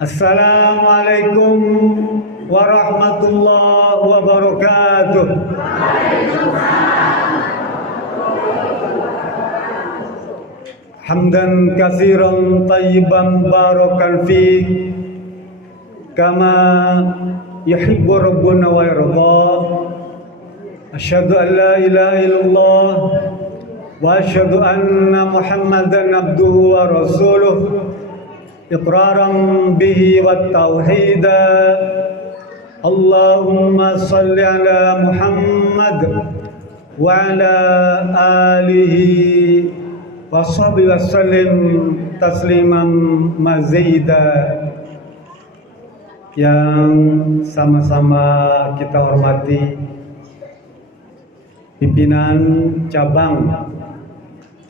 Assalamualaikum warahmatullahi wabarakatuh. Hamdan katsiran tayyiban barakan fi kama yuhibbu rabbuna wa yarda. Asyhadu an la ilaha illallah wa asyhadu anna Muhammadan abduhu wa rasuluh. Iqraran bihi wa tauhida. Allahumma salli ala Muhammad wa ala alihi wa sahbihi wa sallim tasliman mazida. Yang sama-sama kita hormati pimpinan cabang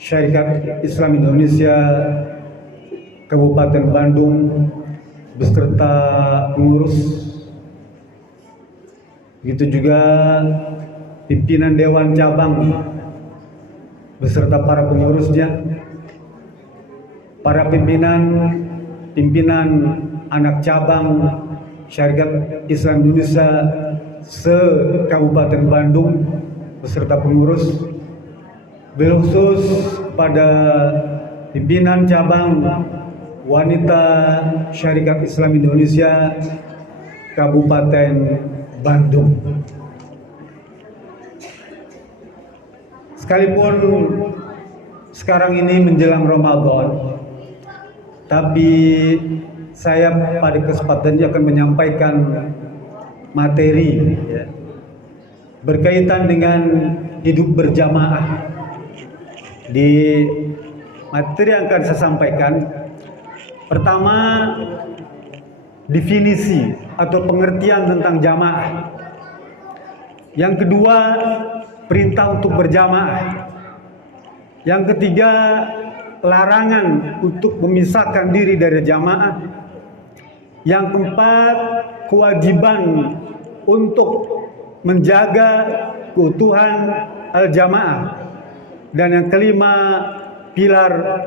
Syarikat Islam Indonesia Kabupaten Bandung beserta pengurus, begitu juga pimpinan Dewan Cabang beserta para pengurusnya, para pimpinan anak cabang Syarikat Islam Indonesia se-Kabupaten Bandung beserta pengurus, khusus pada pimpinan cabang wanita Syarikat Islam Indonesia Kabupaten Bandung. Sekalipun sekarang ini menjelang Ramadan, tapi saya pada kesempatan ini akan menyampaikan materi berkaitan dengan hidup berjamaah. Di materi yang akan saya sampaikan, pertama, definisi atau pengertian tentang jamaah. Yang kedua, perintah untuk berjamaah. Yang ketiga, larangan untuk memisahkan diri dari jamaah. Yang keempat, kewajiban untuk menjaga keutuhan al-jamaah. Dan yang kelima, pilar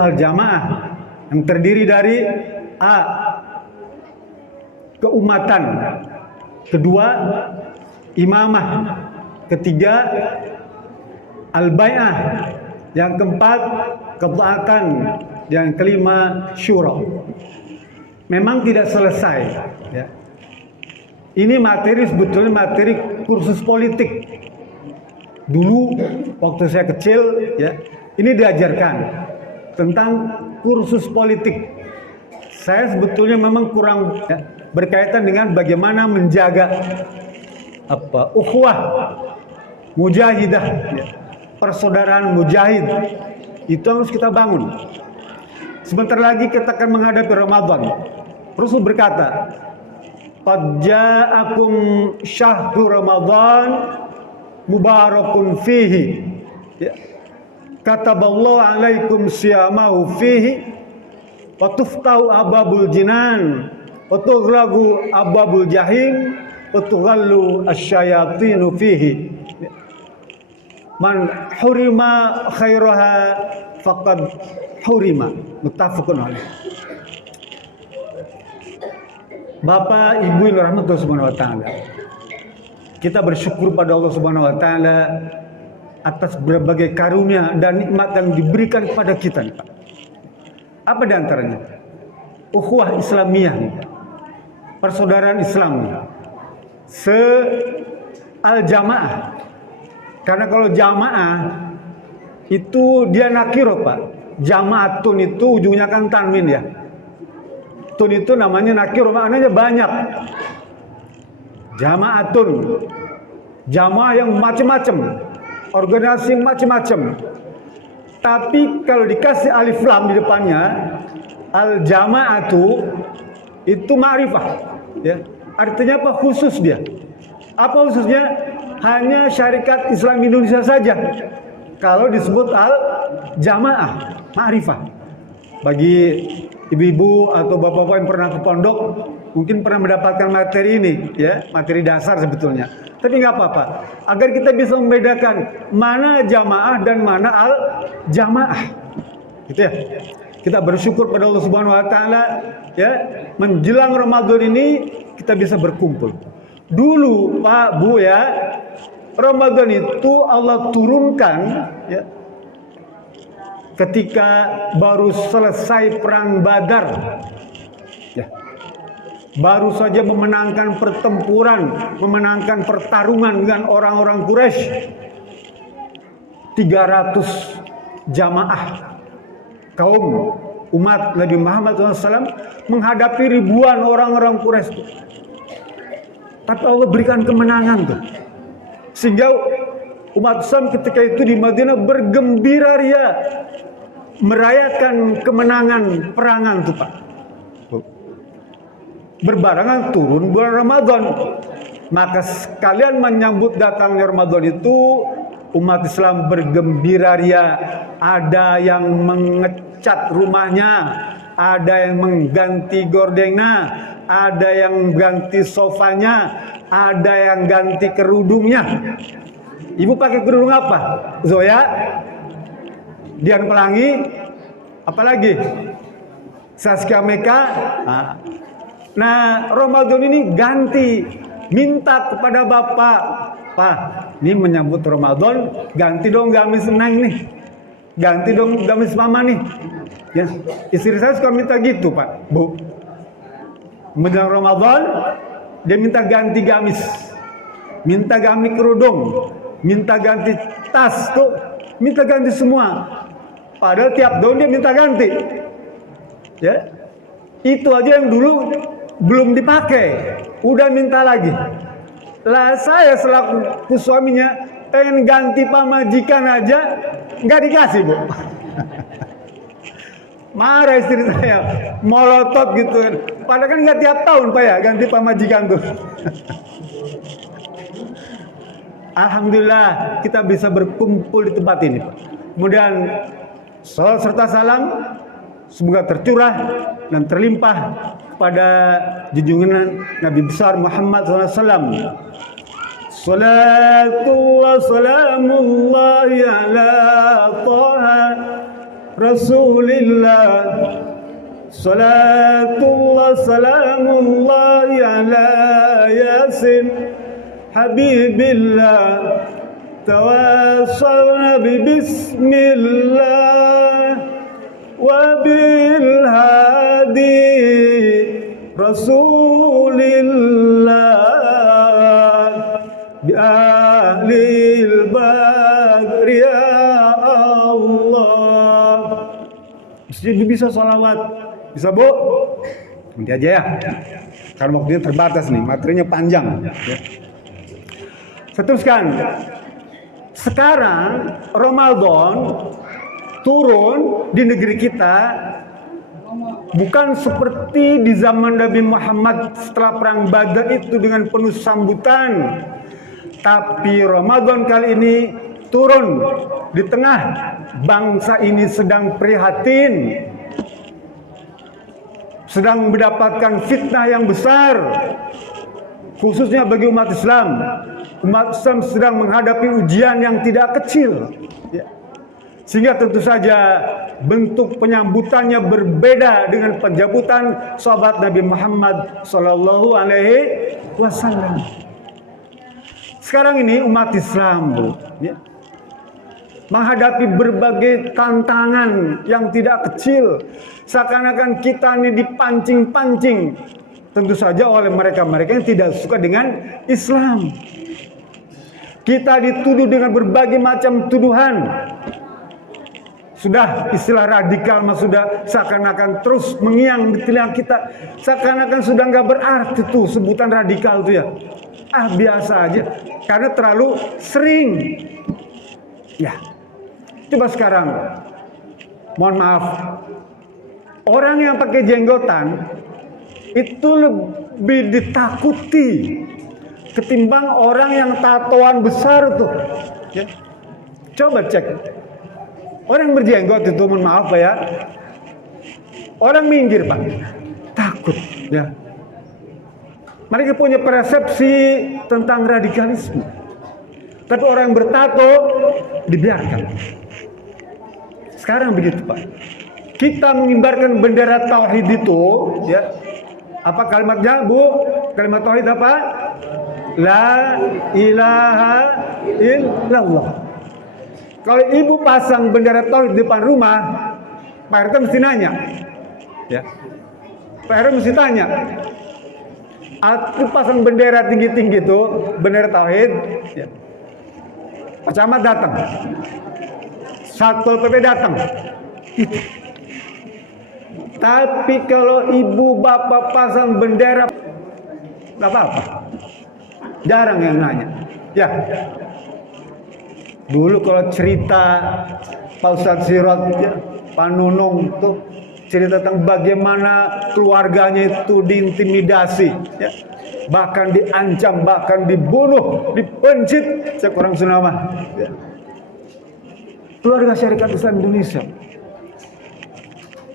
al-jamaah yang terdiri dari A, keumatan, kedua, imamah, ketiga, al-bai'ah, yang keempat, ketaatan, yang kelima, syura. Memang tidak selesai ya. Ini materi sebetulnya materi kursus politik. Dulu waktu saya kecil ya, ini diajarkan tentang kursus politik. Saya sebetulnya memang kurang ya, berkaitan dengan bagaimana menjaga ukhuwah mujahidah ya, persaudaraan mujahid. Itu harus kita bangun. Sebentar lagi kita akan menghadapi Ramadan. Rasul berkata, "Qad ja'akum syahru Ramadan mubarakun fihi." Ya. Kataballahu alaikum siyamahu fihi wa tuftahu ababul jinan wa tughlagu ababul jahim wa tughallu asyayatinu fihi. Man hurima khairaha faqad hurima. Muttafaqun alaih. Bapak, Ibu yang dirahmati Allah Subhanahu wa taala. Kita bersyukur pada Allah Subhanahu wa taala atas berbagai karunia dan nikmat yang diberikan kepada kita. Apa di antaranya? Ukhuwah Islamiyah, persaudaraan Islam, al-jamaah. Karena kalau jamaah itu dia nakiro, Pak. Jamaatun itu ujungnya kan tanwin ya. Tun itu namanya nakiro, maknanya banyak. Jamaatun, jamaah yang macam-macam, organisasi macam-macam. Tapi kalau dikasih alif lam di depannya, al-jamaatu itu ma'rifah ya. Artinya apa? Khusus dia. Apa khususnya? Hanya Syarikat Islam Indonesia saja kalau disebut al-jamaah, ma'rifah. Bagi ibu-ibu atau bapak-bapak yang pernah ke pondok mungkin pernah mendapatkan materi ini ya, materi dasar sebetulnya. Tapi nggak apa-apa, agar kita bisa membedakan mana jamaah dan mana al-jamaah, gitu ya. Kita bersyukur pada Allah Subhanahu wa taala ya, menjelang Ramadan ini kita bisa berkumpul. Dulu Pak Bu ya, Ramadan itu Allah turunkan ya ketika baru selesai perang Badar. Ya. Baru saja memenangkan pertempuran, memenangkan pertarungan dengan orang-orang Quraisy. 300 jamaah kaum umat Nabi Muhammad SAW menghadapi ribuan orang-orang Quraisy. Tapi Allah berikan kemenangan tuh. Sehingga umat Islam ketika itu di Madinah bergembira ria merayakan kemenangan perangan tuh Pak. Berbarengan turun bulan Ramadan. Maka sekalian menyambut datangnya Ramadan itu umat Islam bergembira ria. Ada yang mengecat rumahnya, ada yang mengganti gordengnya, ada yang ganti sofanya, ada yang ganti kerudungnya. Ibu pakai kerudung apa? Zoya, Dian Pelangi, apalagi Saskia Meka. Nah, Ramadan ini ganti, minta kepada Bapak, Pak, ini menyambut Ramadan, ganti dong gamis Neng nih, ganti dong gamis Mama nih. Ya, istri saya suka minta gitu Pak, Bu. Menjelang Ramadan, dia minta ganti gamis, minta ganti kerudung, minta ganti tas tuh, minta ganti semua. Padahal tiap tahun dia minta ganti. Ya, itu aja yang dulu belum dipakai, udah minta lagi. Lah saya selaku suaminya pengen ganti pamajikan aja nggak dikasih Bu. Marah istri saya, molotot gitu. Padahal kan nggak tiap tahun Pak ya ganti pamajikan tuh. Alhamdulillah kita bisa berkumpul di tempat ini Pak. Kemudian salam serta salam semoga tercurah dan terlimpah pada junjungan Nabi besar Muhammad SAW. Salatu wa salamullahi ala taha Rasulillah. Salatu wa salamullahi ala Yasin Habibillah. Tawassalna bi bismillah wa bil hadi Rasulillah bi ahlil badri ya Allah. Jadi bisa salawat, bisa Bu? Nanti aja ya, karena waktunya terbatas nih, materinya panjang ya. Saya teruskan. Sekarang Ramadan turun di negeri kita bukan seperti di zaman Nabi Muhammad setelah perang Badar itu dengan penuh sambutan. Tapi Ramadan kali ini turun di tengah bangsa ini sedang prihatin, sedang mendapatkan fitnah yang besar, khususnya bagi umat Islam. Umat Islam sedang menghadapi ujian yang tidak kecil ya. Sehingga tentu saja bentuk penyambutannya berbeda dengan penjambutan sahabat Nabi Muhammad Sallallahu Alaihi Wasallam. Sekarang ini umat Islam Bu ya, menghadapi berbagai tantangan yang tidak kecil. Seakan-akan kita ini dipancing-pancing, tentu saja oleh mereka-mereka yang tidak suka dengan Islam. Kita dituduh dengan berbagai macam tuduhan. Sudah istilah radikal sudah seakan-akan terus mengiang di telinga kita. Seakan-akan sudah nggak berarti tuh sebutan radikal tuh ya. Biasa aja. Karena terlalu sering. Ya. Coba sekarang. Mohon maaf. Orang yang pakai jenggotan itu lebih ditakuti ketimbang orang yang tatoan besar tuh. Ya. Coba cek. Orang berjenggot itu, mohon maaf Pak ya, orang minggir Pak, takut ya. Mereka punya persepsi tentang radikalisme. Tapi orang yang bertato dibiarkan. Sekarang begitu Pak. kita mengibarkan bendera tauhid itu, ya, apa kalimatnya, Bu? Kalimat tauhid apa? La ilaha illallah. Kalau ibu pasang bendera tauhid di depan rumah, Pak RT mesti nanya, ya. Pak RT mesti tanya. Aku pasang bendera tinggi-tinggi itu, bendera tauhid, ya. Pak Camat datang, Satpol PP datang. Tapi kalau ibu bapak pasang bendera, nggak apa-apa. Jarang yang nanya. Ya. Dulu kalau cerita Pak Ustadz Sirot, ya, Pak Nunung tuh cerita tentang bagaimana keluarganya itu diintimidasi, ya. Bahkan diancam, bahkan dibunuh, dipencit. Saya kurang sunama. Ya. Keluarga Syarikat Islam Indonesia.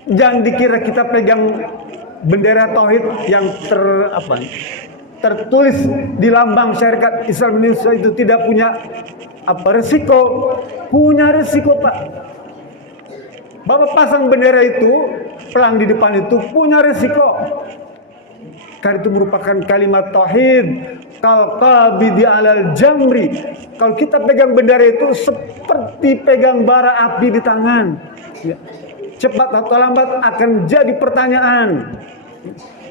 Jangan dikira kita pegang bendera tauhid yang tertulis di lambang Syarikat Islam Indonesia itu tidak punya resiko. Punya resiko, Pak. Bapak pasang bendera itu, pelang di depan itu punya resiko. Karena itu merupakan kalimat tauhid. Kal qabidi alal jamri. Kalau kita pegang bendera itu seperti pegang bara api di tangan. Ya. Cepat atau lambat akan jadi pertanyaan,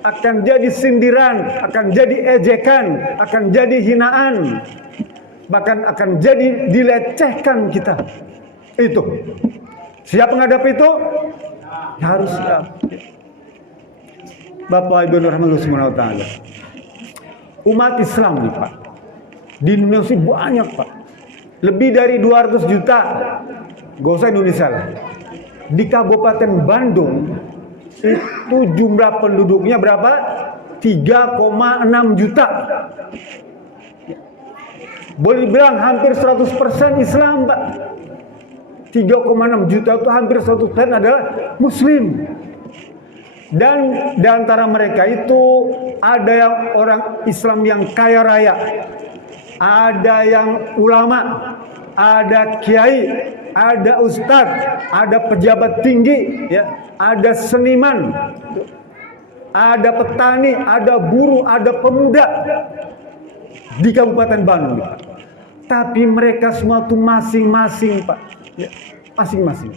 akan jadi sindiran, akan jadi ejekan, akan jadi hinaan, bahkan akan jadi dilecehkan kita. Itu siap menghadapi itu? Harus siap. Bapak Ibu rahmatullah subhanahu wa ta'ala, umat Islam nih Pak, di Indonesia banyak Pak, lebih dari 200 juta, gak usah Indonesia lah. Di Kabupaten Bandung itu jumlah penduduknya berapa? 3,6 juta. Boleh dibilang hampir 100% Islam, Pak. 3,6 juta itu hampir 100% adalah Muslim. Dan di antara mereka itu ada yang orang Islam yang kaya raya, ada yang ulama, ada kiai, ada ustadz, ada pejabat tinggi, ya, ada seniman, ada petani, ada buruh, ada pemuda di Kabupaten Bandung. Tapi mereka semua itu masing-masing, Pak, ya, masing-masing.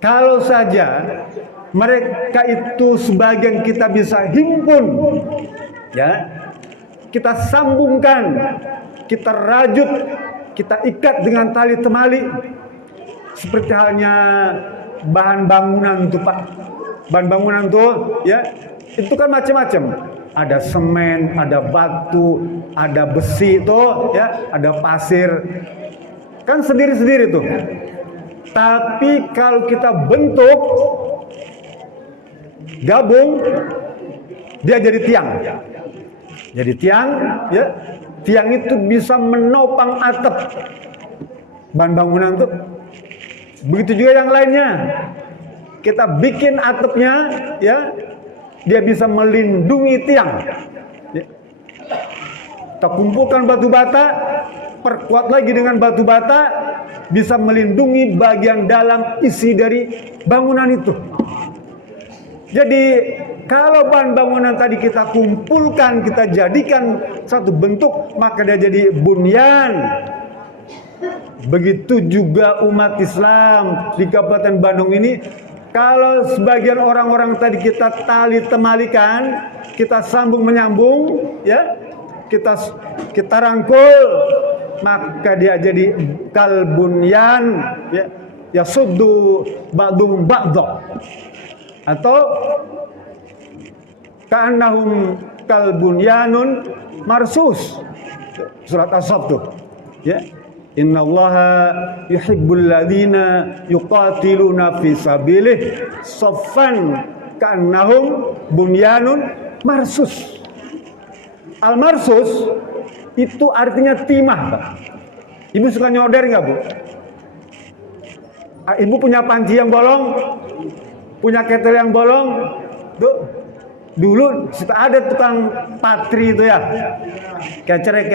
Kalau saja mereka itu sebagian kita bisa himpun, ya, kita sambungkan, kita rajut, kita ikat dengan tali temali, seperti halnya bahan bangunan tuh Pak. Bahan bangunan tuh, ya, itu kan macam-macam. Ada semen, ada batu, ada besi tuh, ya, ada pasir. Kan sendiri-sendiri tuh. Tapi kalau kita bentuk gabung, dia jadi tiang. Jadi tiang, ya. Tiang itu bisa menopang atap bahan bangunan tuh. Begitu juga yang lainnya. Kita bikin atapnya, ya, dia bisa melindungi tiang. Ya. Kita kumpulkan batu bata, perkuat lagi dengan batu bata, bisa melindungi bagian dalam isi dari bangunan itu. Jadi kalau bahan bangunan tadi kita kumpulkan, kita jadikan satu bentuk, maka dia jadi bunyan. Begitu juga umat Islam di Kabupaten Bandung ini, kalau sebagian orang-orang tadi kita tali temalikan, kita sambung menyambung, ya, kita rangkul, maka dia jadi kalbunyan, ya, yasuddu ba'dhum ba'dha, atau ka'annahum kalbunyanun marsus, surat As-Saff tuh, ya. Innallaha yuhibbul ladzina yuqatiluna fi sabilih saffan ka'annahum bunyanun marsus. Al-marsus itu artinya timah, Pak. Ibu suka nyodar nggak, Bu? Ibu punya panci yang bolong, punya ketel yang bolong, tuh. Dulu ada tukang patri itu ya, kecerek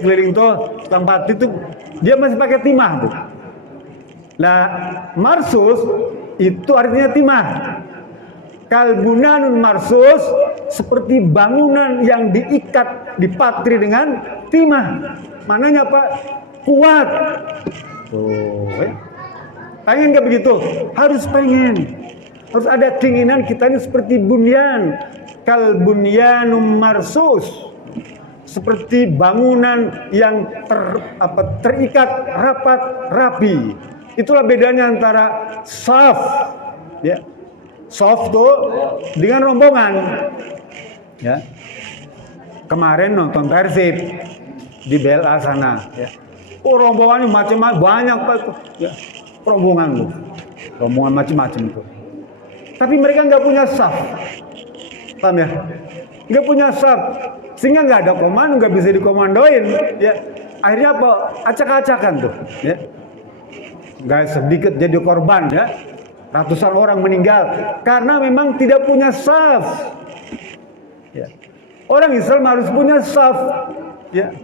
keliling tuh tukang patri tuh, dia masih pakai timah tuh. Lah, marsus itu artinya timah. Kalbunanun marsus seperti bangunan yang diikat, dipatri dengan timah. Mananya apa? Kuat. Tuh, ya. Pengen gak begitu? Harus pengen. Harus ada keinginan kita ini seperti bunyan. Kalbunyanum marsus. Seperti bangunan yang terikat rapat rapi. Itulah bedanya antara saf, ya, saf tuh dengan rombongan. Ya, kemarin nonton Persib di BLA sana. Ya. Oh, rombongannya macam-macam, banyak pak. Ya, rombongan macam-macam tuh. Tapi mereka nggak punya saf, paham ya? Nggak punya saf, sehingga nggak ada komando, nggak bisa dikomandoin. Ya, akhirnya apa? Acak-acakan tuh. Ya. Gak sedikit jadi korban, ya, ratusan orang meninggal karena memang tidak punya saf. Ya. Orang Islam harus punya saf, ya,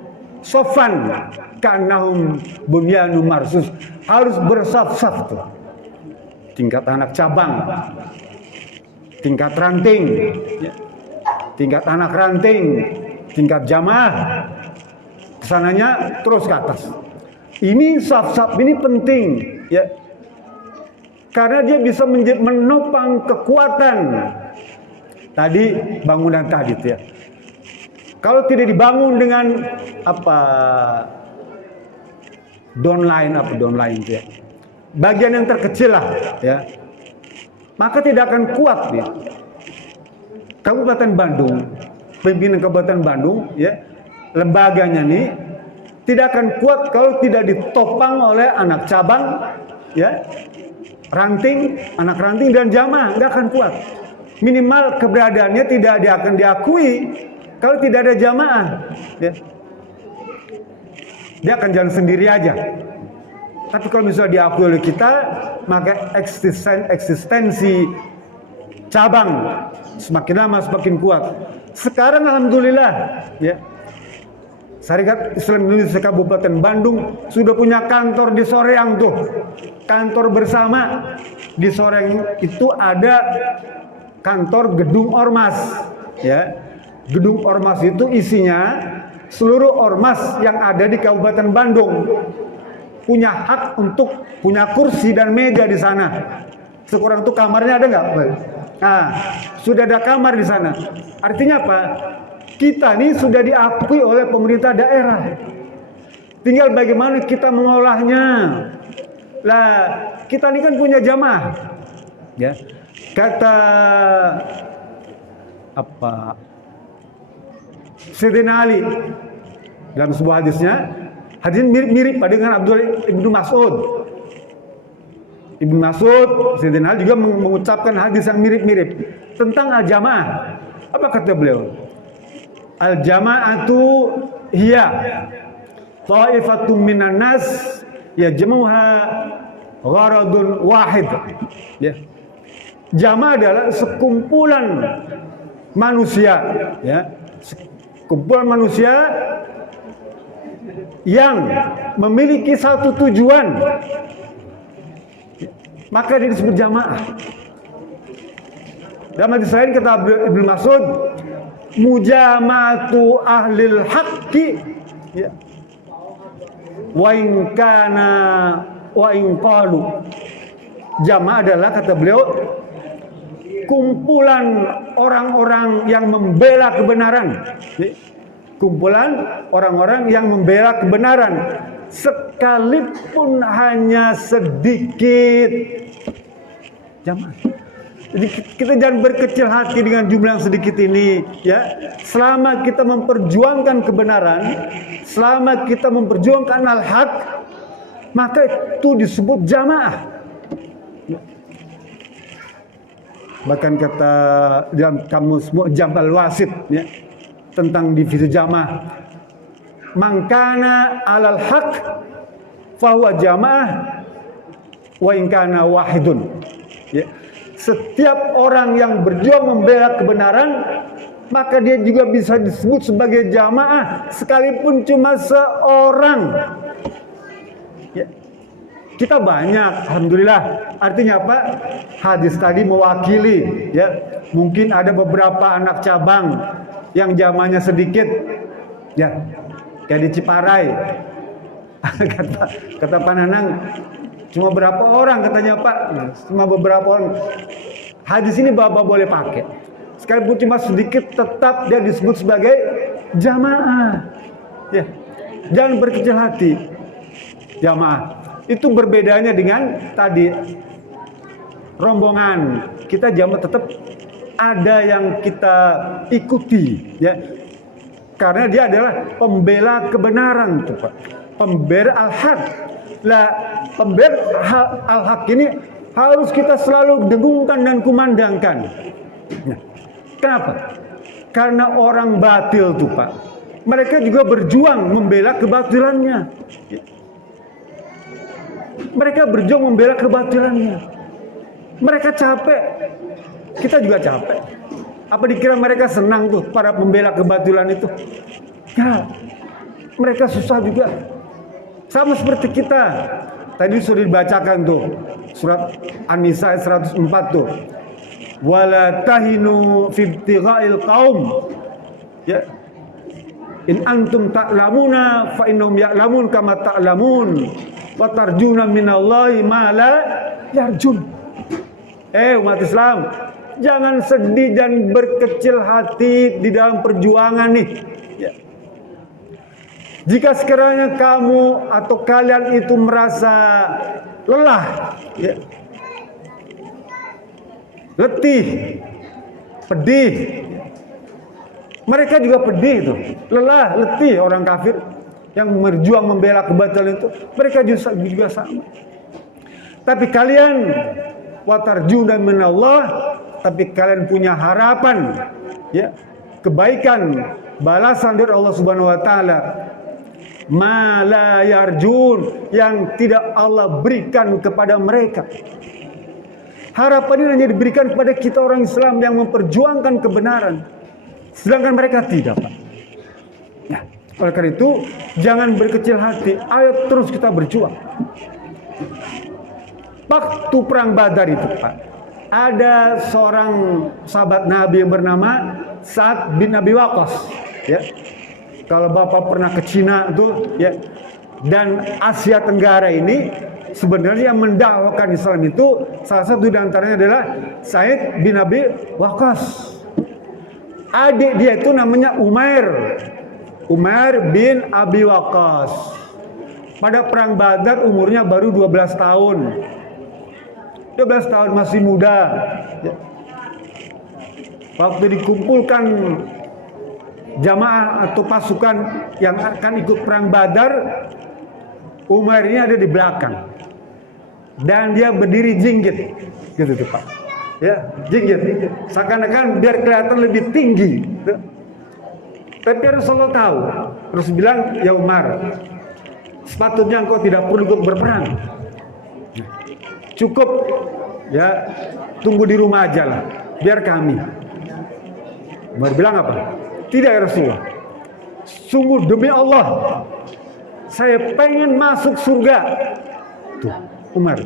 sofan kanahum bunyanum marsus, harus bersaf-saf tuh. Tingkat anak cabang, tingkat ranting, ya, tingkat anak ranting, tingkat jamaah, kesananya terus ke atas. Ini saf-saf ini penting, ya, karena dia bisa menopang kekuatan tadi bangunan tadi, ya. Kalau tidak dibangun dengan downline itu, ya, bagian yang terkecil lah, ya, maka tidak akan kuat, ya. Kabupaten Bandung, pimpinan Kabupaten Bandung, ya, lembaganya nih tidak akan kuat kalau tidak ditopang oleh anak cabang, ya, ranting, anak ranting dan jamaah, nggak akan kuat. Minimal keberadaannya tidak akan diakui kalau tidak ada jamaah, ya. Dia akan jalan sendiri aja. Tapi kalau misalnya diakui oleh kita, maka eksistensi cabang semakin lama semakin kuat. Sekarang alhamdulillah, ya, Syarikat Islam Indonesia Kabupaten Bandung sudah punya kantor di Soreang tuh. Kantor bersama di Soreang itu ada kantor gedung ormas, ya. Gedung ormas itu isinya seluruh ormas yang ada di Kabupaten Bandung punya hak untuk punya kursi dan meja di sana. Sekurang itu kamarnya ada nggak? Nah, sudah ada kamar di sana. Artinya apa? Kita ini sudah diakui oleh pemerintah daerah. Tinggal bagaimana kita mengolahnya. Lah, kita ini kan punya jamaah. Ya. Kata Sayyidina Ali dalam sebuah hadisnya, hadis mirip-mirip dengan Abdullah Ibnu Mas'ud. Ibnu Mas'ud, Sayyidina Ali juga mengucapkan hadis yang mirip-mirip tentang al-jamaah. Apa kata beliau? Al-jama'atu hiya ta'ifatun minan nas yajmuha gharadun wahid. Ya. Jamaah adalah sekumpulan manusia, ya. Sekumpulan manusia yang memiliki satu tujuan. Maka dia disebut jamaah. Dalam hadis lain kata Ibnu Mas'ud, mujamatu ahlil haqqi, ya, wa in kana wa in qalu. Jamaah adalah, kata beliau, kumpulan orang-orang yang membela kebenaran, ya. Kumpulan orang-orang yang membela kebenaran sekalipun hanya sedikit. Jamaah. Jadi kita jangan berkecil hati dengan jumlah yang sedikit ini, ya. Selama kita memperjuangkan kebenaran, selama kita memperjuangkan al-haq, maka itu disebut jamaah. Bahkan kata dalam kamus Mu'jam al-Wasit, ya, tentang divisi jamaah, mangkana alal haq fahuwa jamaah wa in kana wahidun, ya. Setiap orang yang berjuang membela kebenaran, maka dia juga bisa disebut sebagai jamaah sekalipun cuma seorang, ya. Kita banyak, alhamdulillah. Artinya apa? Hadis tadi mewakili, ya. Mungkin ada beberapa anak cabang yang zamannya sedikit, ya, kayak di Ciparai. kata Pak Nanang, cuma berapa orang katanya Pak? Cuma beberapa orang. Hadis ini Bapak boleh pakai. Sekalipun cuma sedikit, tetap dia disebut sebagai jamaah. Ya, jangan berkecil hati, jamaah. Itu berbedanya dengan tadi rombongan. Kita jamaah tetap ada yang kita ikuti, ya. Karena dia adalah pembela kebenaran, tuh, Pak. Pembela al-haq. Lah, pembela al-haq ini harus kita selalu dengungkan dan kumandangkan. Nah, kenapa? Karena orang batil tuh, Pak. Mereka juga berjuang membela kebatilannya. Mereka berjuang membela kebatilannya. Mereka capek. Kita juga capek. Apa dikira mereka senang tuh para pembela kebatilan itu? Ya, mereka susah juga. Sama seperti kita. Tadi sudah dibacakan tuh surat An-Nisa 104 tuh. Wala tahinu fi ibtigha'il qaum. Ya. In antum ta'lamuna fa innahum ya'lamun kama ta'lamun. Wa tarjuna minallahi ma la yarjun. Umat Islam, jangan sedih dan berkecil hati di dalam perjuangan nih. Ya. Jika sekiranya kamu atau kalian itu merasa lelah, ya, letih, pedih, mereka juga pedih itu, lelah, letih orang kafir yang berjuang membela kebatilan itu, mereka juga sama. Tapi kalian watarjuna minallah, tapi kalian punya harapan, ya, kebaikan, balasan dari Allah Subhanahu wa taala. Ma la yarjun, yang tidak Allah berikan kepada mereka. Harapan ini hanya diberikan kepada kita orang Islam yang memperjuangkan kebenaran, sedangkan mereka tidak, Pak. Nah, oleh karena itu jangan berkecil hati, ayo terus kita berjuang. Waktu perang Badar itu, Pak, ada seorang sahabat Nabi yang bernama Sa'ad bin Abi Waqqas, ya. Kalau Bapak pernah ke Cina tuh, ya, dan Asia Tenggara ini, sebenarnya yang mendakwakan Islam itu salah satu di antaranya adalah Sa'ad bin Abi Waqqas. Adik dia itu namanya Umair bin Abi Waqqas. Pada perang Badar umurnya baru 12 tahun. 12 tahun, masih muda. Ya. Waktu dikumpulkan jamaah atau pasukan yang akan ikut perang Badar, Umair ini ada di belakang dan dia berdiri jinggit, gitu tuh, Pak. Ya, jinggit, seakan-akan biar kelihatan lebih tinggi. Tapi Rasulullah tahu, terus bilang, ya Umar, sepatutnya engkau tidak perlu ikut berperang. Cukup, ya, tunggu di rumah aja lah, biar kami. Umar bilang apa? Tidak, ya Rasulullah, sungguh demi Allah, saya pengen masuk surga. Tuh, Umar.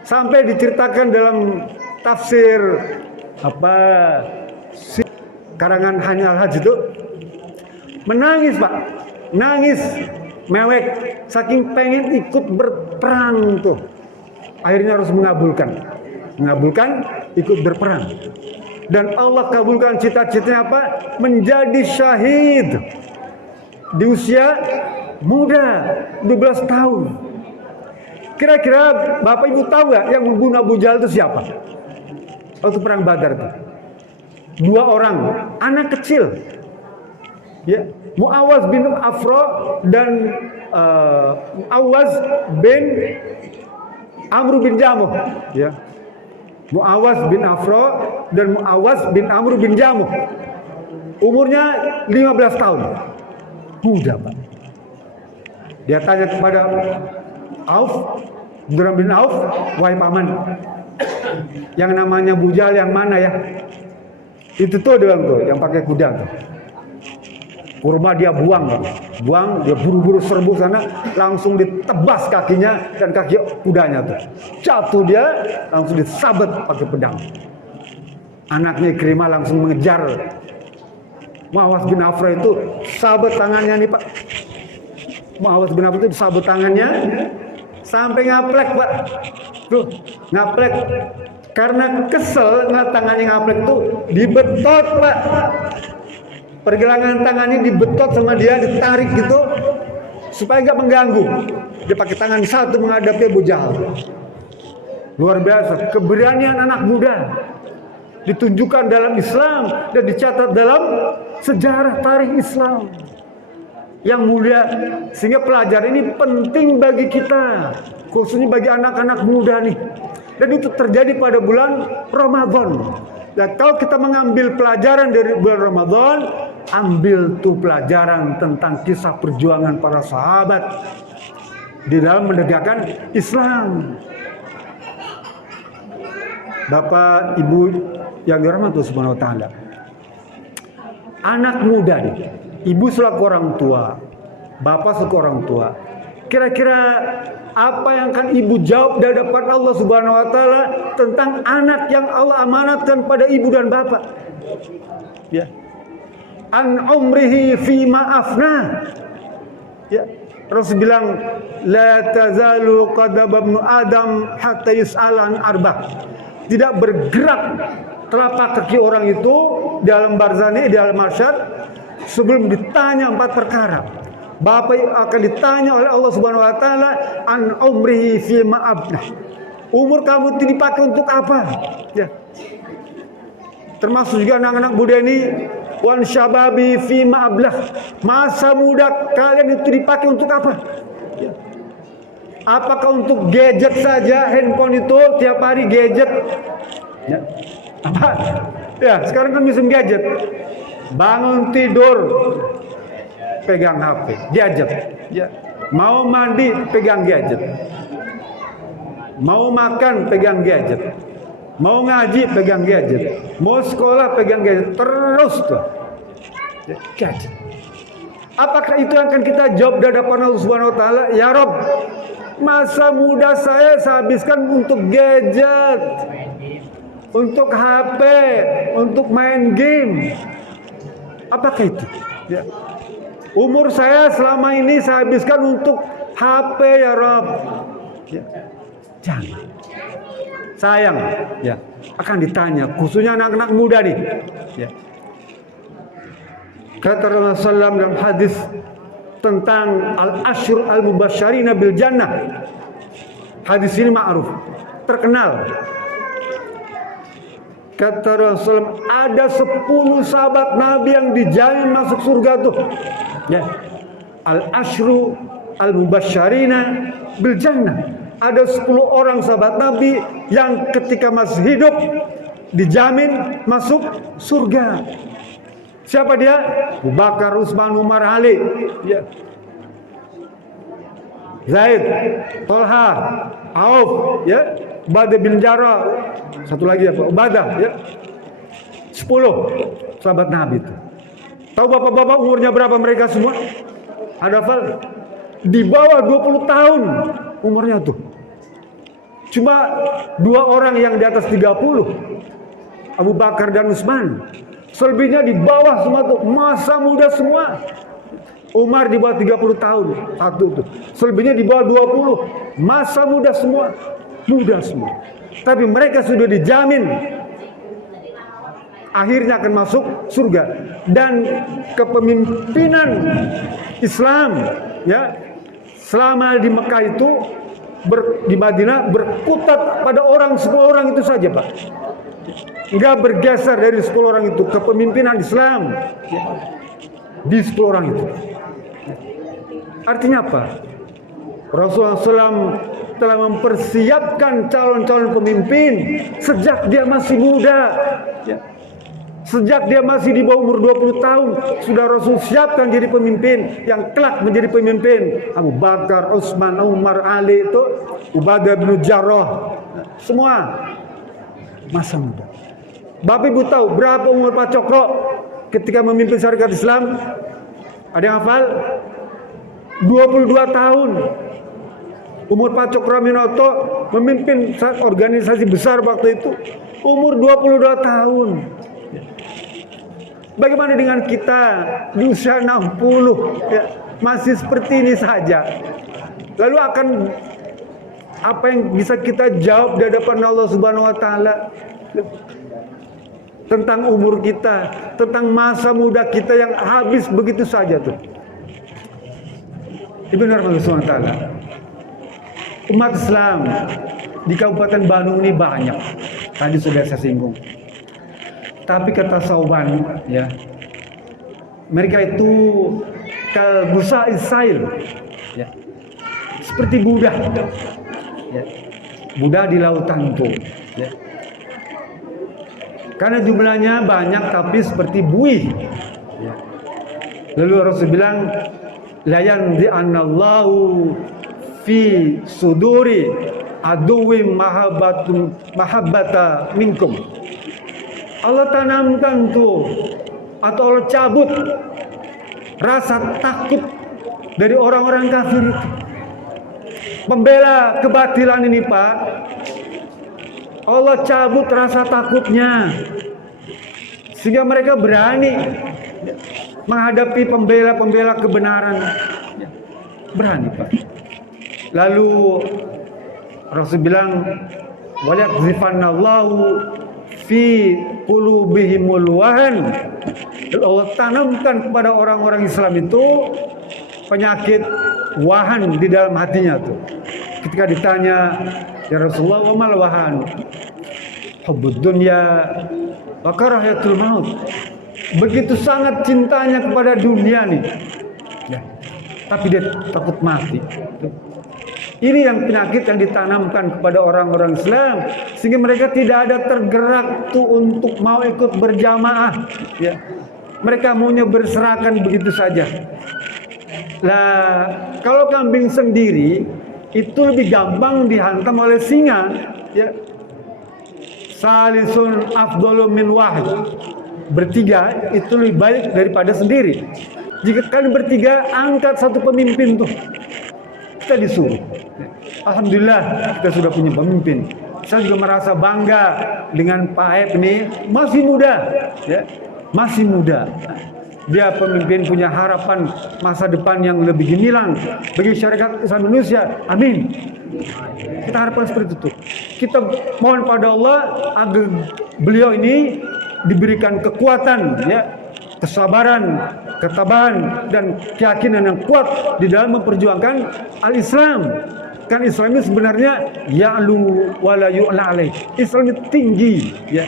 Sampai diceritakan dalam tafsir karangan Hani Al-Hajj itu, menangis, Pak, nangis mewek, saking pengen ikut berperang tuh. Akhirnya harus mengabulkan, ikut berperang. Dan Allah kabulkan cita-citanya apa? Menjadi syahid di usia muda, 12 tahun. Kira-kira Bapak Ibu tahu nggak yang membunuh Abu Jahal itu siapa? Waktu perang Badar itu, 2 orang anak kecil, ya, Mu'awaz bin Afro dan Mu'awaz bin Amr bin Jamuh, ya. Mu'awaz bin Afro dan Mu'awaz bin Amr bin Jamuh. Umurnya 15 tahun. Muda, Pak. Dia tanya kepada Abdurrahman bin Auf, wahai paman, yang namanya Abu Jahal yang mana ya? Itu tuh doang tuh, yang pakai kuda tuh. kurma dia buang, dia buru-buru serbu sana, langsung ditebas kakinya dan kaki kudanya tuh. Jatuh dia, langsung disabet pakai pedang. Anaknya Ikrimah langsung mengejar. Mu'awaz bin Affan itu sabet tangannya nih Pak. Mu'awaz bin Affan itu sabet tangannya sampai ngaplek Pak. Tuh, ngaplek. Karena kesel tangannya ngaplek tuh dibetot Pak. Pergelangan tangannya dibetot sama dia, ditarik gitu supaya nggak mengganggu. Dia pakai tangan satu menghadapi Abu Jahal. Luar biasa keberanian anak muda ditunjukkan dalam Islam dan dicatat dalam sejarah tarikh Islam yang mulia, sehingga pelajaran ini penting bagi kita, khususnya bagi anak-anak muda nih. Dan itu terjadi pada bulan Ramadan. Nah, kalau kita mengambil pelajaran dari bulan Ramadan, ambil tuh pelajaran tentang kisah perjuangan para sahabat di dalam menegakkan Islam. Bapak, Ibu yang dirahmati Allah Subhanahu wa taala. Anak muda nih, ibu selaku orang tua, bapak selaku orang tua. Kira-kira apa yang akan ibu jawab di hadapan Allah Subhanahu wa taala tentang anak yang Allah amanatkan pada ibu dan bapak? Ya. An umrihi fi ma'afna. Ya. Rasul bilang la tazalu qadama ibnu adam hatta yus'alan arba. Tidak bergerak telapak kaki orang itu dalam barzani, di alam mahsyar sebelum ditanya 4 perkara. Bapak akan ditanya oleh Allah Subhanahu wa taala an umrihi fi ma'abna. Umur kamu itu dipakai untuk apa? Ya. Termasuk juga anak-anak muda ini wan syababi fi ma'ablah. Masa muda kalian itu dipakai untuk apa? Ya. Apakah untuk gadget saja? Handphone itu tiap hari gadget. Ya. Apa? Ya, sekarang kan bisa gadget. Bangun tidur pegang HP, gadget. Ya. Mau mandi pegang gadget. Mau makan pegang gadget. Mau ngaji pegang gadget. Mau sekolah pegang gadget. Terus tuh. Ya, gadget. Apakah itu yang akan kita jawab di hadapan Allah Subhanahu wa taala? Ya Rabb, masa muda saya habiskan untuk gadget, untuk HP, untuk main game. Apakah itu? Ya. Umur saya selama ini saya habiskan untuk HP ya Rabb. Ya. Jangan. Sayang, ya, akan ditanya, khususnya anak-anak muda nih. Ya. Kata Rasulullah SAW dalam hadis tentang al-ashr al-mubasysyirina bil jannah. Hadis ini ma'ruf, terkenal. Kata Rasulullah, ada 10 sahabat Nabi yang dijamin masuk surga tuh. Ya. Al-ashru al-mubasysyirina bil jannah. Ada 10 orang sahabat Nabi yang ketika masih hidup dijamin masuk surga. Siapa dia? Abu Bakar, Utsman, Umar, Ali. Ya. Zaid, Tolha, Auf, ya, Ubadah bin Jarrah, satu lagi apa? Ubadah, ya. 10 sahabat Nabi itu. Tahu bapak-bapak umurnya berapa mereka semua? Ada hafal? Di bawah 20 tahun umurnya tuh. Cuma 2 orang yang di atas 30. Abu Bakar dan Utsman. Selebihnya di bawah semua tuh, masa muda semua. Umar di bawah 30 tahun, satu tuh. Selebihnya di bawah 20, masa muda semua. Muda semua. Tapi mereka sudah dijamin akhirnya akan masuk surga. Dan kepemimpinan Islam, ya, selama di Mekah itu, di Madinah berkutat pada 10 orang itu saja, Pak. Enggak bergeser dari 10 orang itu. Kepemimpinan Islam di 10 orang itu. Artinya apa? Rasulullah SAW telah mempersiapkan calon-calon pemimpin sejak dia masih muda. Sejak dia masih di bawah umur 20 tahun, sudah Rasul siapkan diri pemimpin yang kelak menjadi pemimpin. Abu Bakar, Utsman, Umar, Ali itu, Ubadah bin Jarrah, semua masa muda. Bapak Ibu tahu berapa umur Pak Cokro ketika memimpin syarikat Islam? Ada yang hafal? 22 tahun. Umur Pak Cokroaminoto memimpin organisasi besar waktu itu. Umur 22 tahun. Bagaimana dengan kita di usia 60 ya, masih seperti ini saja. Lalu akan apa yang bisa kita jawab di hadapan Allah Subhanahu wa taala tentang umur kita, tentang masa muda kita yang habis begitu saja tuh. Ibu Allah Subhanahu wa taala. Umat Islam di Kabupaten Bandung ini banyak. Tadi sudah saya singgung. Tapi kata Sauban, ya, mereka itu kalbusa Israel, ya, seperti Buddha, ya, Buddha di lautan tuh, ya. Karena jumlahnya banyak tapi seperti buih. Ya. Lalu Rasul bilang, layan di anallahu fi suduri aduwi mahabbata minkum. Allah tanamkan tuh atau Allah cabut rasa takut dari orang-orang kafir. Pembela kebatilan ini Pak, Allah cabut rasa takutnya sehingga mereka berani menghadapi pembela-pembela kebenaran. Berani Pak. Lalu Rasul bilang, waliyakzifanallahu fi qulubihimul wahan. Allah tanamkan kepada orang-orang Islam itu penyakit wahan di dalam hatinya tuh. Ketika ditanya, ya Rasulullah, wa mal wahan? Hubbud dunya wa karahiyatul maut. Begitu sangat cintanya kepada dunia nih. Ya. Tapi dia takut mati. Ini yang penyakit yang ditanamkan kepada orang-orang Islam sehingga mereka tidak ada tergerak tuh untuk mau ikut berjamaah. Ya. Mereka maunya berserakan begitu saja. Lah, kalau kambing sendiri itu lebih gampang dihantam oleh singa. Ya. Salisun afdalu min wahid. Bertiga itu lebih baik daripada sendiri. Jika kalian bertiga angkat satu pemimpin tuh, kita disuruh. Alhamdulillah kita sudah punya pemimpin. Saya juga merasa bangga dengan Pak Aep ini, masih muda, ya, masih muda. Dia pemimpin punya harapan masa depan yang lebih gemilang bagi syarikat Islam Indonesia. Amin. Kita harapkan seperti itu. Kita mohon pada Allah agar beliau ini diberikan kekuatan, ya, kesabaran, ketabahan dan keyakinan yang kuat di dalam memperjuangkan al-Islam. Kan Islam ini sebenarnya ya'lu wa la yu'la alaih. Islam itu tinggi, ya.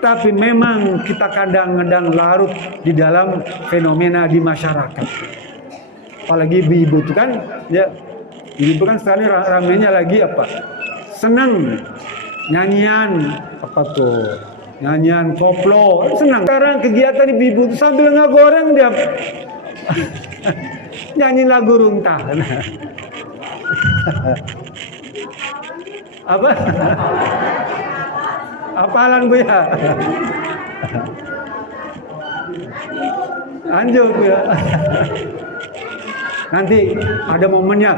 Tapi memang kita kadang-kadang larut di dalam fenomena di masyarakat. Apalagi ibu-ibu itu kan, ya, ibu kan sekarang ramenya lagi apa? Senang nyanyian apa tuh? Nyanyian koplo, senang. Sekarang kegiatan ibu-ibu itu sambil ngegoreng dia nyanyi lagu runtah. Apa? Apalan Bu ya? Lanjut Bu ya. Nanti ada momennya.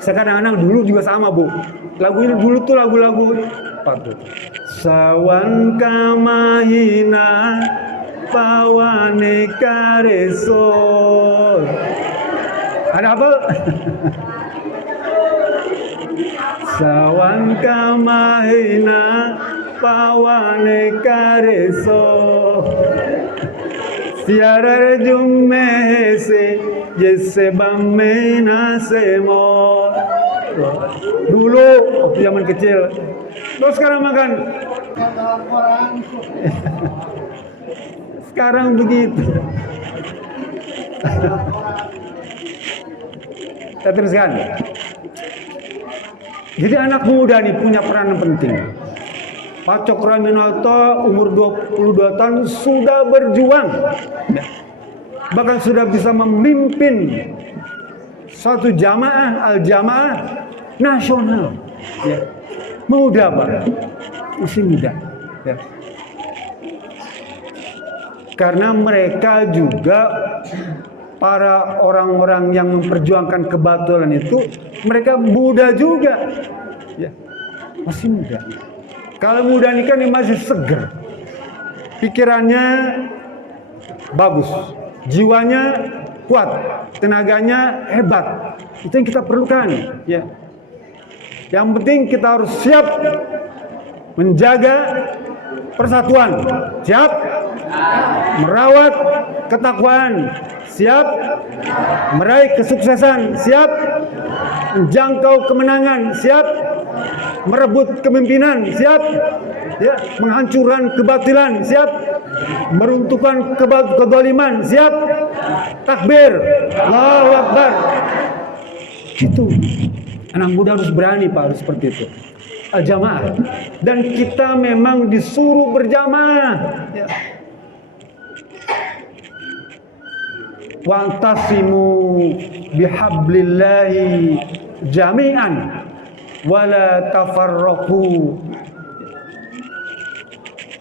Kadang-kadang dulu juga sama Bu. Lagu ini dulu tuh lagu-lagu apa tuh? Sawan kamahina pawane karesol. Ada apa? Sawan kamahina pawane karesol. Siara jumme se jesse bamena semo. Dulu waktu zaman kecil. Terus sekarang makan. Sekarang begitu. Kita teruskan. Jadi anak muda nih punya peran penting. Pak Cokroaminoto umur 22 tahun sudah berjuang. Bahkan sudah bisa memimpin satu jamaah, al-jamaah nasional. Ya. Muda Pak, masih muda. Ya. Karena mereka juga para orang-orang yang memperjuangkan kebatilan itu, mereka muda juga, ya, masih muda. Kalau muda ini kan masih seger, pikirannya bagus, jiwanya kuat, tenaganya hebat. Itu yang kita perlukan, ya. Yang penting kita harus siap menjaga persatuan, siap merawat ketakwaan, siap meraih kesuksesan, siap menjangkau kemenangan, siap merebut kepemimpinan, siap ya menghancurkan kebatilan, siap meruntuhkan kezaliman, siap takbir, Allahu Akbar. Gitu. Anak muda harus berani, Pak, harus seperti itu. Al-jamaah. Dan kita memang disuruh berjamaah. Ya. Wa'tasimu bihablillahi jami'an wala tafarraqu.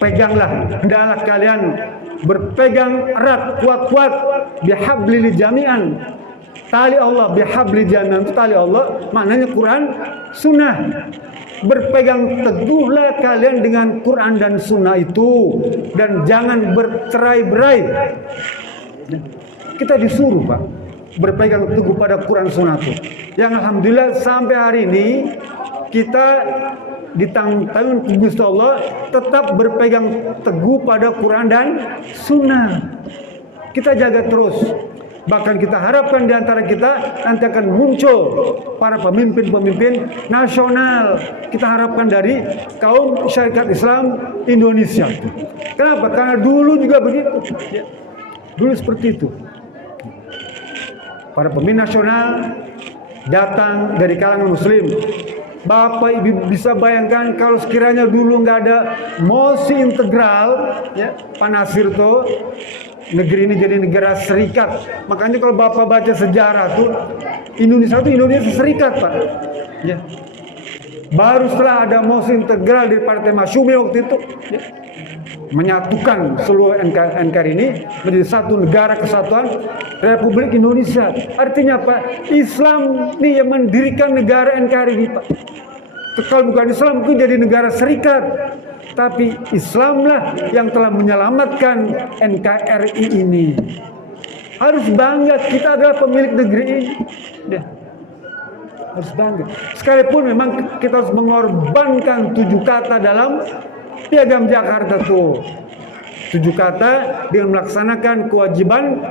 Peganglah, hendaklah kalian berpegang erat, kuat-kuat bihablil jami'an. Tali Allah, bihabli jami'an, tali Allah maknanya Quran, sunnah. Berpegang teguhlah kalian dengan Quran dan sunnah itu, dan jangan bercerai-berai. Kita disuruh, Pak, berpegang teguh pada Quran sunnah itu. Yang alhamdulillah sampai hari ini kita di tangan Gusti Allah tetap berpegang teguh pada Quran dan sunnah. Kita jaga terus. Bahkan kita harapkan di antara kita nanti akan muncul para pemimpin-pemimpin nasional. Kita harapkan dari kaum syarikat Islam Indonesia. Kenapa? Karena dulu juga begitu. Ya. Dulu seperti itu. Para pemimpin nasional datang dari kalangan Muslim. Bapak Ibu bisa bayangkan kalau sekiranya dulu nggak ada mosi integral, ya, Pak Nasir tuh, negeri ini jadi negara serikat. Makanya kalau Bapak baca sejarah tuh, Indonesia itu Indonesia serikat, Pak. Ya. Baru setelah ada mosi integral dari Partai Masyumi waktu itu, ya, menyatukan seluruh NKRI ini menjadi satu negara kesatuan Republik Indonesia. Artinya Pak, Islam ini yang mendirikan negara NKRI ini, Pak. Kalau bukan Islam mungkin jadi negara serikat, tapi Islamlah yang telah menyelamatkan NKRI ini. Harus bangga kita adalah pemilik negeri ini. Ya. Harus bangga. Sekalipun memang kita harus mengorbankan 7 kata dalam Piagam Jakarta tuh. 7 kata dengan melaksanakan kewajiban,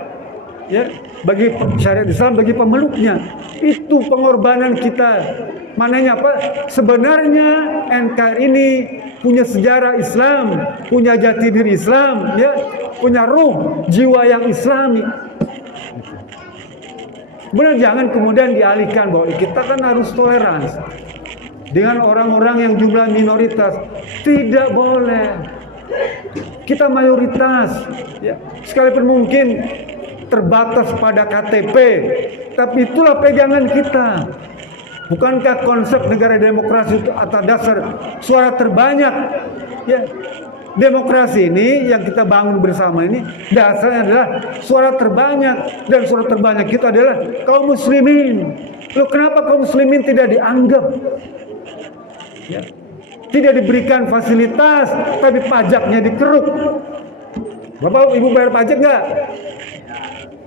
ya, bagi syariat Islam, bagi pemeluknya. Itu pengorbanan kita. Maknanya apa? Sebenarnya NKRI ini punya sejarah Islam, punya jati diri Islam, ya, punya ruh jiwa yang Islami. Benar, jangan kemudian dialihkan bahwa kita kan harus toleransi dengan orang-orang yang jumlah minoritas. Tidak boleh. Kita mayoritas, ya. Sekalipun mungkin terbatas pada KTP, tapi itulah pegangan kita. Bukankah konsep negara demokrasi itu atas dasar suara terbanyak? Ya, demokrasi ini yang kita bangun bersama ini dasarnya adalah suara terbanyak, dan suara terbanyak itu adalah kaum muslimin. Loh, kenapa kaum muslimin tidak dianggap? Ya. Tidak diberikan fasilitas, tapi pajaknya dikeruk. Bapak Ibu bayar pajak nggak?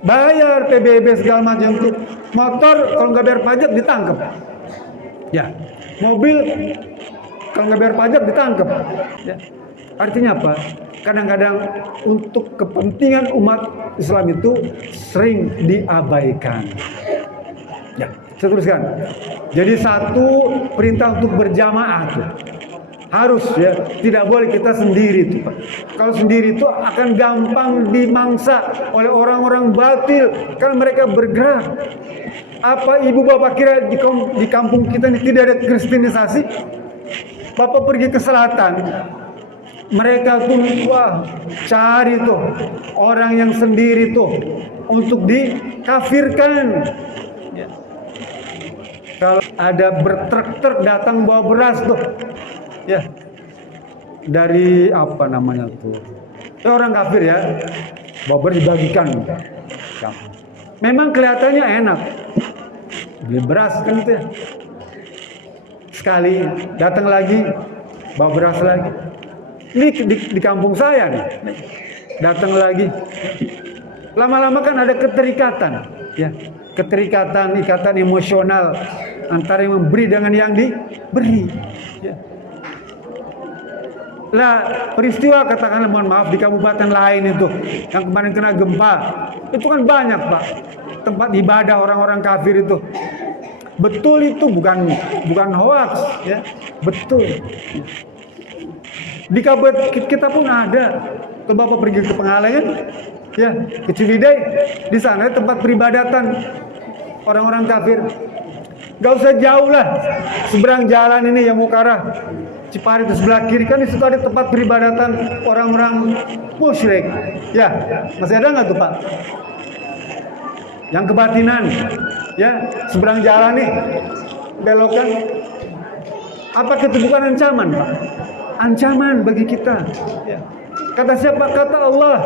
Bayar PBB segala macam itu. Motor kalau nggak bayar pajak ditangkap. Ya, mobil kalau nggak bayar pajak ditangkap. Ya. Artinya apa? Kadang-kadang untuk kepentingan umat Islam itu sering diabaikan. Ya, saya teruskan. Jadi satu perintah untuk berjamaah tuh. Harus, ya, tidak boleh kita sendiri tuh, Pak. Kalau sendiri itu akan gampang dimangsa oleh orang-orang batil karena mereka bergerak. Apa ibu bapak kira di kampung kita ini tidak ada kristenisasi? Bapak pergi ke selatan, mereka tuh wah cari tuh orang yang sendiri tuh untuk dikafirkan. Ya. Kalau ada bertruk-truk datang bawa beras tuh, ya, dari apa namanya tuh, orang kafir, ya, bawa beras dibagikan. Memang kelihatannya enak, beli beras kan itu ya. Sekali datang lagi bawa beras lagi. Ini di kampung saya nih, datang lagi. Lama-lama kan ada keterikatan, ya, keterikatan, ikatan emosional antara yang memberi dengan yang diberi. Ya. Lah peristiwa katakanlah mohon maaf di kabupaten lain itu yang kemarin kena gempa, itu kan banyak Pak tempat ibadah orang-orang kafir itu. Betul itu bukan hoax ya, betul. Di kabupaten kita pun ada. Kalau Bapak pergi ke Pengalengan ya, ke Ciwidey, di sana tempat peribadatan orang-orang kafir. Gak usah jauh lah, seberang jalan ini yang mau ke arah Cipari itu sebelah kiri kan di situ ada tempat peribadatan orang-orang musyrik. Ya, masih ada nggak tuh Pak? Yang kebatinan, ya seberang jalan nih, belokan. Apakah itu bukan ancaman Pak? Ancaman bagi kita. Ya. Kata siapa? Kata Allah.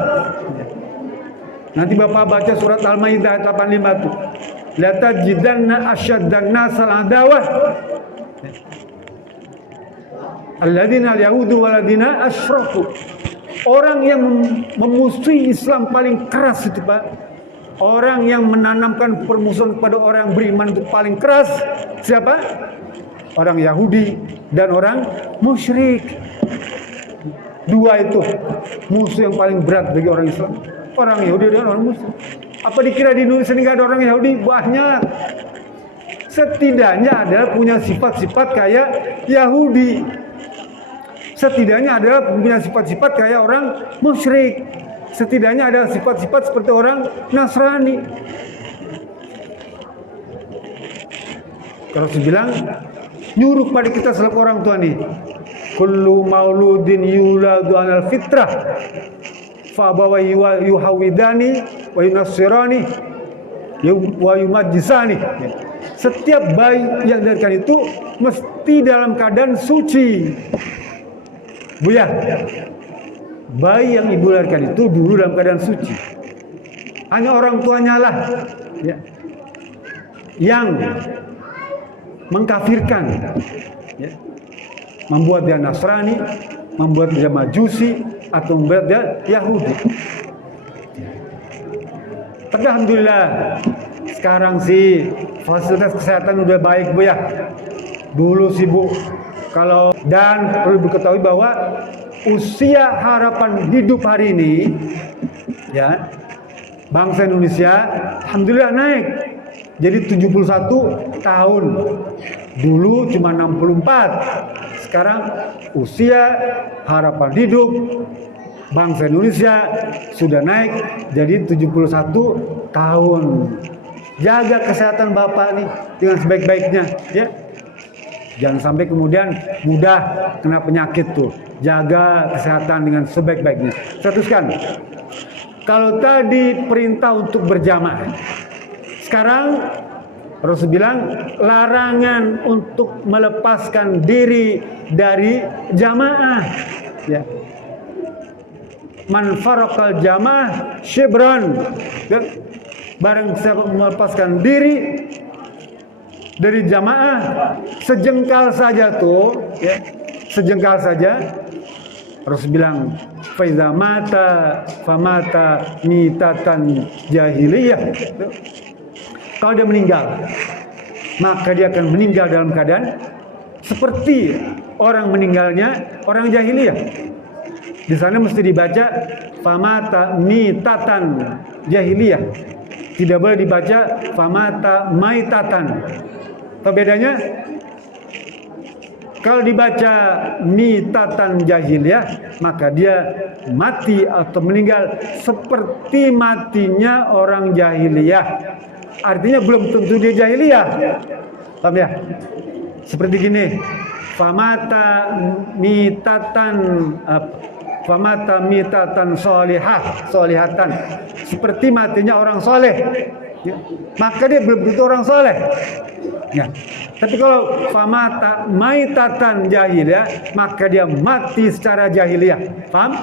Ya. Nanti Bapak baca surat Al-Maidah ayat 85 tuh. La tajidanna asyaddan nasal adawah alladzina al-yahudu waladina asyraku. Orang yang memusuhi Islam paling keras itu Pak. Orang yang menanamkan permusuhan kepada orang yang beriman itu paling keras. Siapa? Orang Yahudi dan orang musyrik. Dua itu musuh yang paling berat bagi orang Islam. Orang Yahudi dan orang musyrik. Apa dikira di Indonesia ini gak ada orang Yahudi? Banyak. Setidaknya adalah punya sifat-sifat kayak Yahudi. Setidaknya adalah punya sifat-sifat kayak orang musyrik. Setidaknya ada sifat-sifat seperti orang Nasrani. Kalau saya bilang nyuruh pada kita selaku orang tua nih, kullu mauludin yuladu alal fitrah fa abawa yuhawidani wa yunassirani wa yumajjisani. Setiap bayi yang dilahirkan itu mesti dalam keadaan suci. Bu ya, bayi yang ibu lahirkan itu dulu dalam keadaan suci. Hanya orang tuanya lah ya, yang mengkafirkan, ya, membuat dia Nasrani, membuat dia Majusi, atau membuat dia Yahudi. Tapi alhamdulillah sekarang sih fasilitas kesehatan udah baik Bu ya. Dulu sih Bu, kalau dan perlu diketahui bahwa usia harapan hidup hari ini ya bangsa Indonesia alhamdulillah naik jadi 71 tahun. Dulu cuma 64. Sekarang usia harapan hidup bangsa Indonesia sudah naik jadi 71 tahun. Jaga kesehatan Bapak nih dengan sebaik-baiknya ya. Jangan sampai kemudian mudah kena penyakit tuh. Jaga kesehatan dengan sebaik-baiknya. Saya teruskan. Kalau tadi perintah untuk berjamaah, sekarang Rasul bilang larangan untuk melepaskan diri dari jamaah. Ya. Man faraqal jamaah shibran. Ya. Barang siapa melepaskan diri dari jamaah sejengkal saja tuh, ya, sejengkal saja. Rasul bilang faiza mata famata mitatan jahiliyah. Kalau dia meninggal, maka dia akan meninggal dalam keadaan seperti orang meninggalnya orang jahiliyah. Di sana mesti dibaca famata mitatan jahiliyah. Tidak boleh dibaca famata maitatan. Apa bedanya? Kalau dibaca mitatan jahiliyah, maka dia mati atau meninggal seperti matinya orang jahiliyah. Artinya belum tentu dia jahiliyah. Paham ya? Seperti gini. Famata mitatan solihatan. Seperti matinya orang soleh. Ya. Maka dia belum tentu orang soleh. Ya. Tapi kalau famata maitatan jahiliyah, maka dia mati secara jahiliyah. Paham?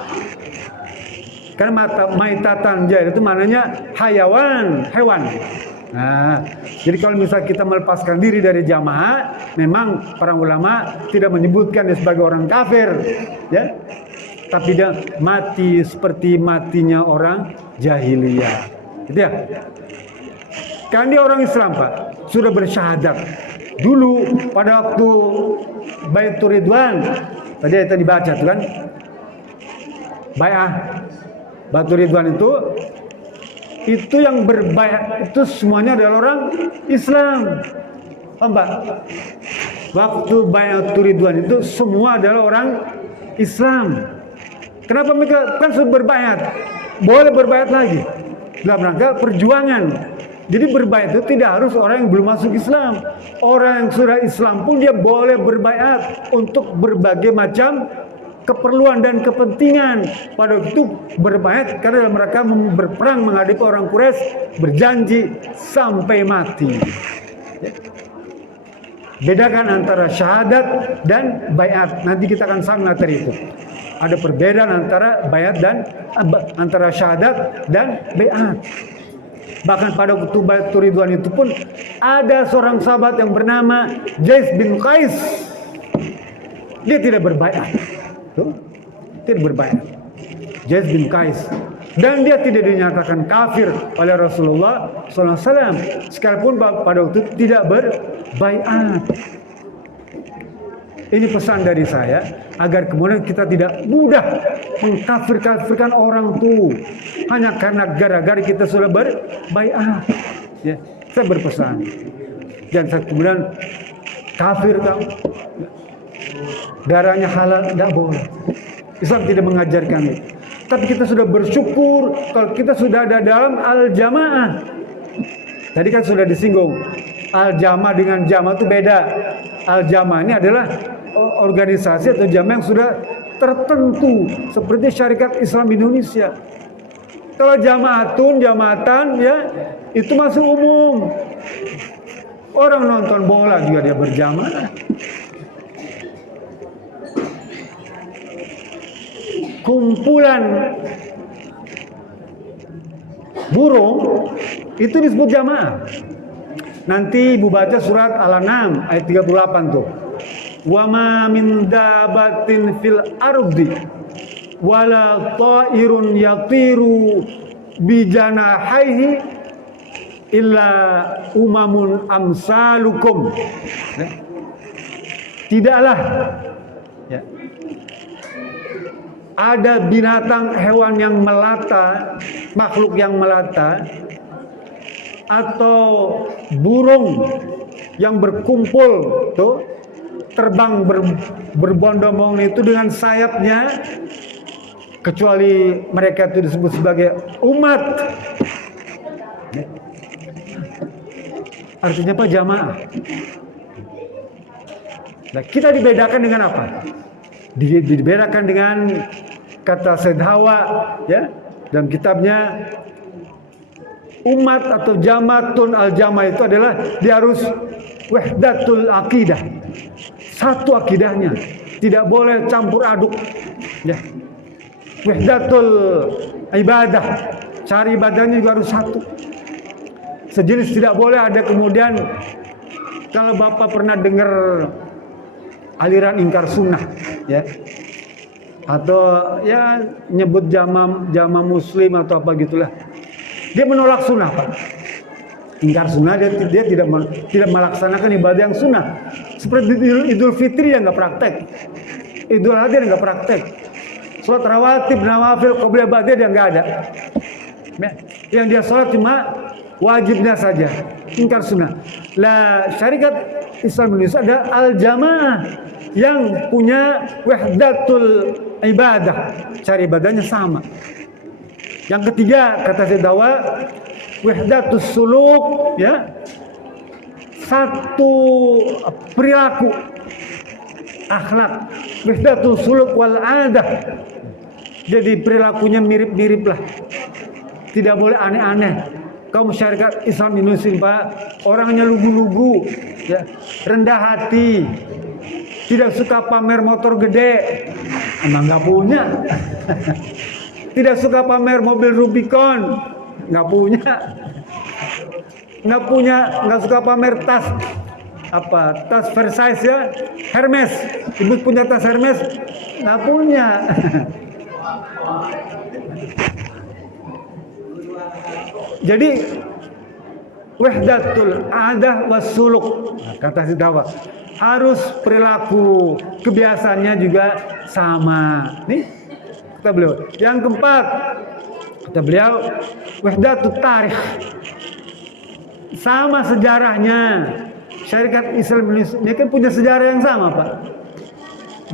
Karena maitatan jahil itu maknanya hayawan, hewan. Nah, jadi kalau misalnya kita melepaskan diri dari jamaah, memang para ulama tidak menyebutkan dia sebagai orang kafir, ya. Tapi dia mati seperti matinya orang jahiliyah. Gitu ya. Kan dia orang Islam, Pak, sudah bersyahadat. Dulu pada waktu Baitur Ridwan, tadi kita dibaca tuh kan, bai'ah Baitur Ridwan itu yang berbaiat itu semuanya adalah orang Islam. Paham, Pak? Waktu Baitur Ridwan itu semua adalah orang Islam. Kenapa mereka kan sudah berbaiat? Boleh berbaiat lagi dalam rangka perjuangan. Jadi berbaiat itu tidak harus orang yang belum masuk Islam. Orang yang sudah Islam pun dia boleh berbaiat untuk berbagai macam keperluan dan kepentingan. Pada waktu itu berbaiat karena dalam mereka berperang menghadapi orang Quraisy, berjanji sampai mati. Bedakan antara syahadat dan baiat. Nanti kita akan sama materi itu. Ada perbedaan antara baiat dan antara syahadat dan baiat. Bahkan pada waktu Baitur Ridwan itu pun ada seorang sahabat yang bernama Jais bin Qais. Dia tidak berbaiat. Tidak berbaiat. Jais bin Qais. Dan dia tidak dinyatakan kafir oleh Rasulullah SAW. Sekalipun pada waktu itu tidak berbaiat. Ini pesan dari saya agar kemudian kita tidak mudah mengkafir-kafirkan orang tuh hanya karena gara-gara kita sudah berbaiat. Ya, saya berpesan jangan kemudian kafir kamu, darahnya halal, tidak boleh. Islam tidak mengajarkan itu. Tapi kita sudah bersyukur kalau kita sudah ada dalam al-jamaah. Tadi kan sudah disinggung al-jamaah dengan jamaah itu beda. Al-jamaah ini adalah organisasi atau jamaah yang sudah tertentu seperti Syarikat Islam Indonesia. Kalau jamaatan ya itu masih umum. Orang nonton bola juga dia berjamaah. Kumpulan burung itu disebut jamaah. Nanti Ibu baca surat Al-An'am ayat 38 tuh. Wa ma min dabatin fil ardi wala ta'irun yatiru bi janahaihi illa umamun amsalukum. Tidaklah ya, ada binatang hewan yang melata, makhluk yang melata, atau burung yang berkumpul tuh terbang berbondong-bondong itu dengan sayapnya, kecuali mereka itu disebut sebagai umat. Artinya apa? Jamaah. Nah, kita dibedakan dengan apa? Dibedakan dengan kata Said Hawa ya dalam kitabnya umat atau jamaatun al-jamaah itu adalah dia harus wahdatul akidah, satu akidahnya, tidak boleh campur aduk ya. Wahdatul ibadah, cari ibadahnya juga harus satu, sejenis, tidak boleh ada kemudian. Kalau Bapak pernah dengar aliran ingkar sunnah ya, atau ya nyebut jamaah muslim atau apa gitulah, dia menolak sunnah, Pak. Ingkar sunnah, dia tidak melaksanakan ibadah yang sunnah. Seperti Idul Fitri yang nggak praktek, Idul Adha yang nggak praktek, sholat rawatib, nawafil, qobliyah ba'diyah dia nggak ada. Yang dia sholat cuma wajibnya saja, ingkar sunnah. Lah Syarikat Islam Indonesia ada al-jamaah yang punya wahdatul ibadah, cari ibadahnya sama. Yang ketiga kata Said Dawa, wahdatus suluk ya, satu perilaku akhlak, wahdatul suluk wal adah. Jadi perilakunya mirip-mirip lah, tidak boleh aneh-aneh. Kaum Syarikat Islam Indonesia, Pak, orangnya lugu-lugu ya, rendah hati, tidak suka pamer motor gede, emang nggak punya. Tidak suka pamer mobil Rubicon, nggak punya. Nggak suka pamer tas, tas Versace ya, Hermes. Ibu punya tas Hermes, nggak punya. Jadi wahdatul adah wasuluk, kata si Dawa, harus perilaku kebiasaannya juga sama. Nih kata beliau. Yang keempat, kata beliau, wahdatul tarikh, sama sejarahnya. Syarikat Islam Indonesia ini kan punya sejarah yang sama, Pak.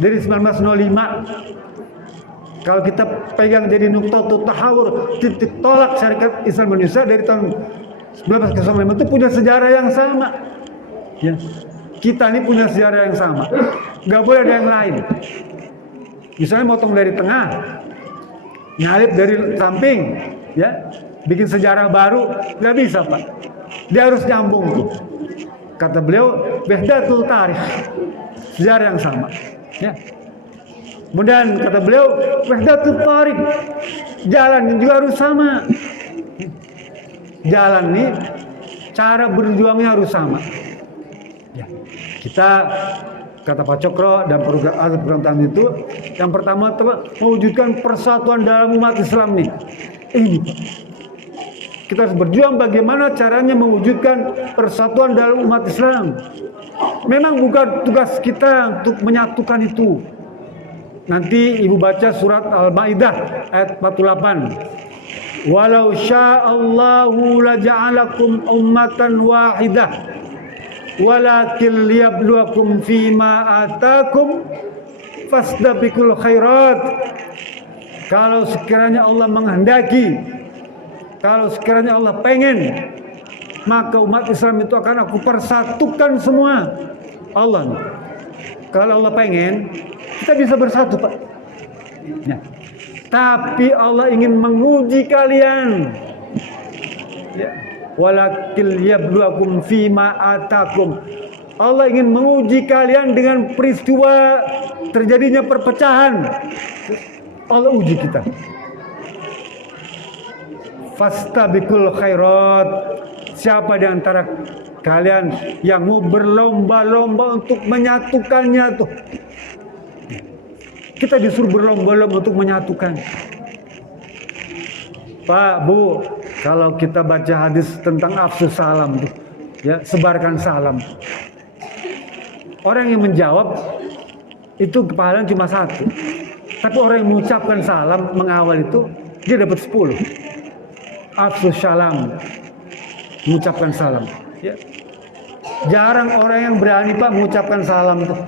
Dari 1905, kalau kita pegang jadi nuqtatut tahawur, titik tolak Syarikat Islam Indonesia dari tahun 1905 itu punya sejarah yang sama. Ya. Kita ini punya sejarah yang sama. Nggak boleh ada yang lain. Misalnya motong dari tengah, nyalip dari samping, ya, bikin sejarah baru, nggak bisa, Pak. Dia harus nyambung tuh. Kata beliau, wahdatul tarikh, sejarah yang sama. Ya. Kemudian kata beliau, wahdatul tarikh, jalan juga harus sama. Jalan nih, cara berjuangnya harus sama. Ya. Kita, kata Pak Cokro dan program itu, yang pertama mewujudkan persatuan dalam umat Islam nih. Ini Pak. Kita harus berjuang bagaimana caranya mewujudkan persatuan dalam umat Islam. Memang bukan tugas kita untuk menyatukan itu. Nanti ibu baca surat Al-Maidah ayat 48. Walau sya'allahu laja'alakum ummatan wahidah walakin liyabluwakum fima atakum fasdabiqul khairat. Kalau sekiranya Allah menghendaki, kalau sekiranya Allah pengen, maka umat Islam itu akan aku persatukan semua. Allah nih. Kalau Allah pengen, kita bisa bersatu, Pak. Ya. Tapi Allah ingin menguji kalian. Ya. Walakil yabluwakum fima atakum. Allah ingin menguji kalian dengan peristiwa terjadinya perpecahan. Allah uji kita. Fastabiqul khairat. Siapa di antara kalian yang mau berlomba-lomba untuk menyatukannya tuh? Kita disuruh berlomba-lomba untuk menyatukan. Pak, Bu, kalau kita baca hadis tentang afsus salam tuh, ya, sebarkan salam. Orang yang menjawab itu kepahalanya cuma satu. Tapi orang yang mengucapkan salam mengawal itu dia dapat 10. Afsus salam, mengucapkan salam. Ya. Jarang orang yang berani, Pak, mengucapkan salam tuh.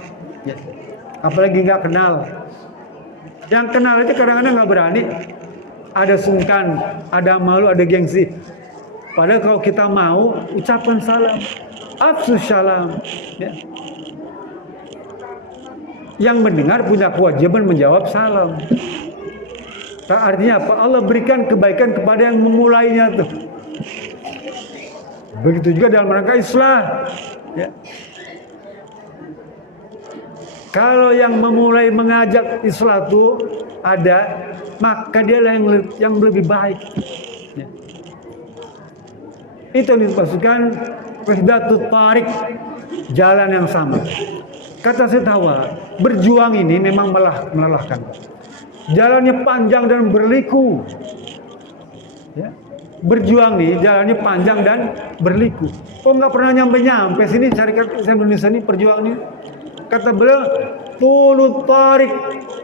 Ya. Apalagi nggak kenal. Yang kenal aja kadang-kadang nggak berani. Ada sungkan, ada malu, ada gengsi. Padahal kalau kita mau, ucapkan salam. Afsus salam. Ya. Yang mendengar punya kewajiban menjawab salam. Nah, artinya apa? Allah berikan kebaikan kepada yang memulainya tuh. Begitu juga dalam rangka islah. Ya. Kalau yang memulai mengajak islah itu ada, maka dia yang lebih baik. Ya. Itu yang dimaksudkan wahdatul tarikh, jalan yang sama. Kata Syed Hawa, berjuang ini memang melelahkan. Jalannya panjang dan berliku. Ya. Berjuang nih, jalannya panjang dan berliku. Kok nggak pernah nyampe sini Syarikat Islam Indonesia ini perjuangan ini? Kata beliau, tulut tarik,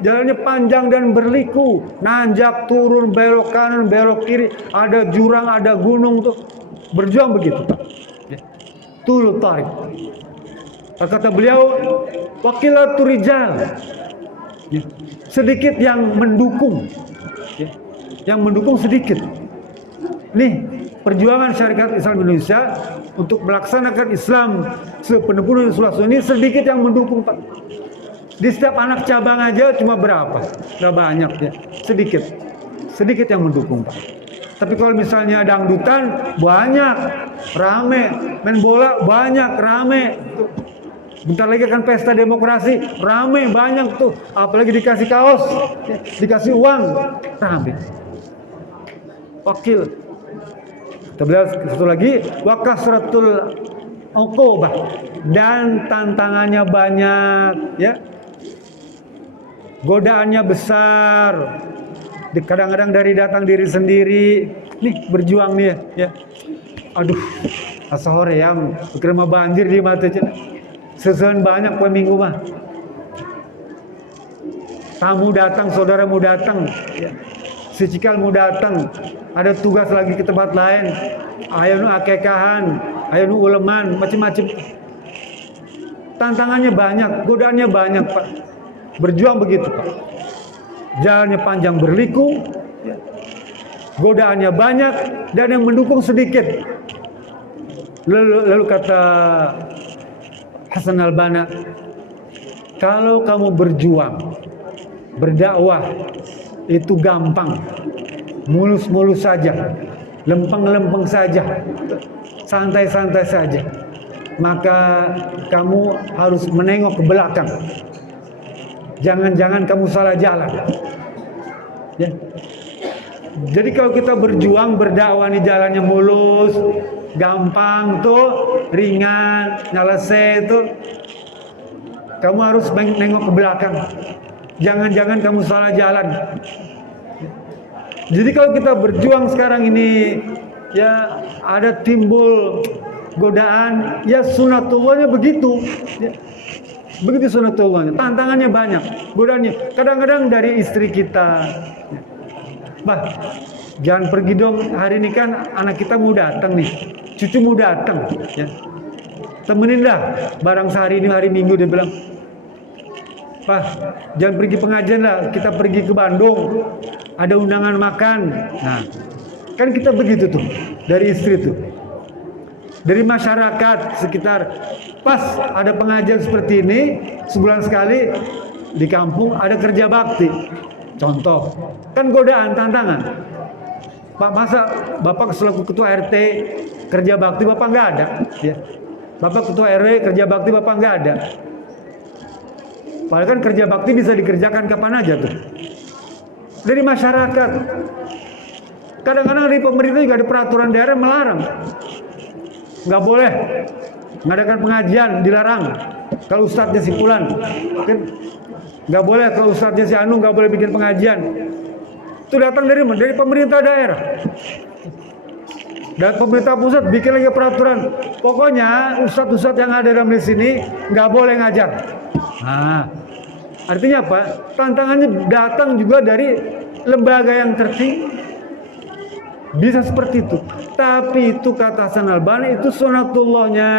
jalannya panjang dan berliku. Nanjak, turun, belok kanan, belok kiri. Ada jurang, ada gunung tuh. Berjuang begitu. Ya. Tulut tarik. Kata beliau, wakilatul rijal. Ya. Sedikit yang mendukung. Ya. Yang mendukung sedikit. Nih, perjuangan Syarikat Islam Indonesia untuk melaksanakan Islam sepenuhnya ini sedikit yang mendukung, Pak. Di setiap anak cabang aja cuma berapa? Nggak banyak ya, sedikit yang mendukung, Pak. Tapi kalau misalnya dangdutan banyak, rame, main bola banyak, rame. Bentar lagi akan pesta demokrasi, rame banyak tuh. Apalagi dikasih kaos, dikasih uang, rame. wakil. Satu lagi, wa kasratul uqubah, dan tantangannya banyak, ya. Godaannya besar. Kadang-kadang dari datang diri sendiri. Nih berjuang nih ya. Aduh, asa hore ya, kira mah banjir di mata cina. Sesuatu banyak poe minggu mah. Tamu datang, saudaramu datang, ya. Si cikalmu datang, ada tugas lagi ke tempat lain, ayo nu akekahan, ayo nu uleman, macam-macam. Tantangannya banyak, godaannya banyak, Pak. Berjuang begitu, Pak. Jalannya panjang berliku, ya. Godaannya banyak dan yang mendukung sedikit. Lalu kata Hasan al-Banna, kalau kamu berjuang, berdakwah itu gampang, mulus-mulus saja, lempeng-lempeng saja, santai-santai saja, maka kamu harus menengok ke belakang. Jangan-jangan kamu salah jalan, ya. Jadi kalau kita berjuang, berdakwah nih jalannya mulus, gampang tuh, ringan, nyelesai tuh, kamu harus nengok ke belakang. Jangan-jangan kamu salah jalan. Jadi kalau kita berjuang sekarang ini, ya ada timbul godaan, ya sunatullahnya begitu, ya. Begitu sunatullahnya, tantangannya banyak, godaannya. Kadang-kadang dari istri kita, bah, jangan pergi dong, hari ini kan anak kita mau datang nih, cucu mau datang, ya. Temenin dah, barang sehari ini hari Minggu, dia bilang, Pak, jangan pergi pengajian lah, kita pergi ke Bandung, ada undangan makan. Nah, kan kita begitu tuh, dari istri tuh, dari masyarakat sekitar. Pas ada pengajian seperti ini, sebulan sekali di kampung ada kerja bakti. Contoh, kan godaan, tantangan. Pak, masa Bapak selaku ketua RT kerja bakti Bapak nggak ada, ya. Bapak ketua RW kerja bakti Bapak nggak ada. Padahal kan kerja bakti bisa dikerjakan kapan aja tuh. Dari masyarakat. Kadang-kadang dari pemerintah juga ada peraturan daerah melarang. Nggak boleh ngadakan pengajian, dilarang. Kalau ustadznya si Fulan, kan nggak boleh. Kalau ustadznya si Anu nggak boleh bikin pengajian. Itu datang dari mana? Dari pemerintah daerah. Dan pemerintah pusat bikin lagi peraturan. Pokoknya ustadz-ustadz yang ada dalam di sini nggak boleh ngajar. Nah, artinya apa? Tantangannya datang juga dari lembaga yang tertinggi. Bisa seperti itu. Tapi itu kata Hasan al-Banna, itu sunatullahnya.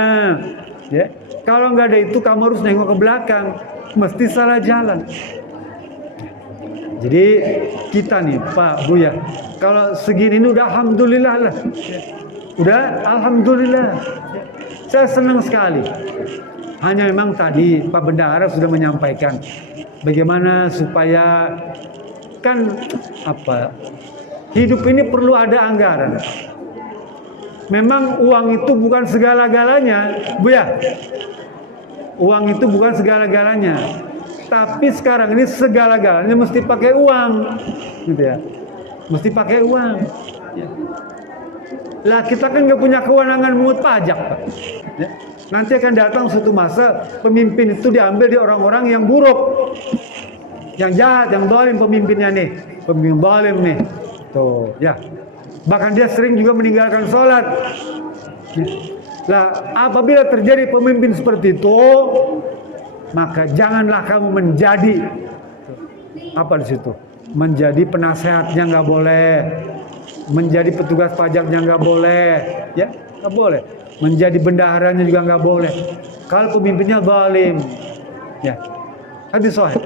Ya. Kalau nggak ada itu, kamu harus nengok ke belakang. Mesti salah jalan. Jadi kita nih Pak Buya, kalau segini ini udah alhamdulillah lah. Udah alhamdulillah. Saya senang sekali. Hanya memang tadi Pak Bendahara sudah menyampaikan bagaimana supaya kan apa, hidup ini perlu ada anggaran. Memang uang itu bukan segala-galanya, Bu ya. Uang itu bukan segala-galanya. Tapi sekarang ini segala-galanya mesti pakai uang, gitu ya. Mesti pakai uang. Ya. Lah kita kan nggak punya kewenangan mengut pajak, Pak. Ya. Nanti akan datang suatu masa pemimpin itu diambil di orang-orang yang buruk, yang jahat, yang zalim pemimpinnya nih, pemimpin zalim nih. Tuh, ya. Bahkan dia sering juga meninggalkan sholat. Lah, apabila terjadi pemimpin seperti itu, maka janganlah kamu menjadi apa di situ? Menjadi penasehatnya nggak boleh, menjadi petugas pajaknya nggak boleh, ya nggak boleh. Menjadi bendaharanya juga nggak boleh. Kalau pemimpinnya zalim, ya. Hadis sahih.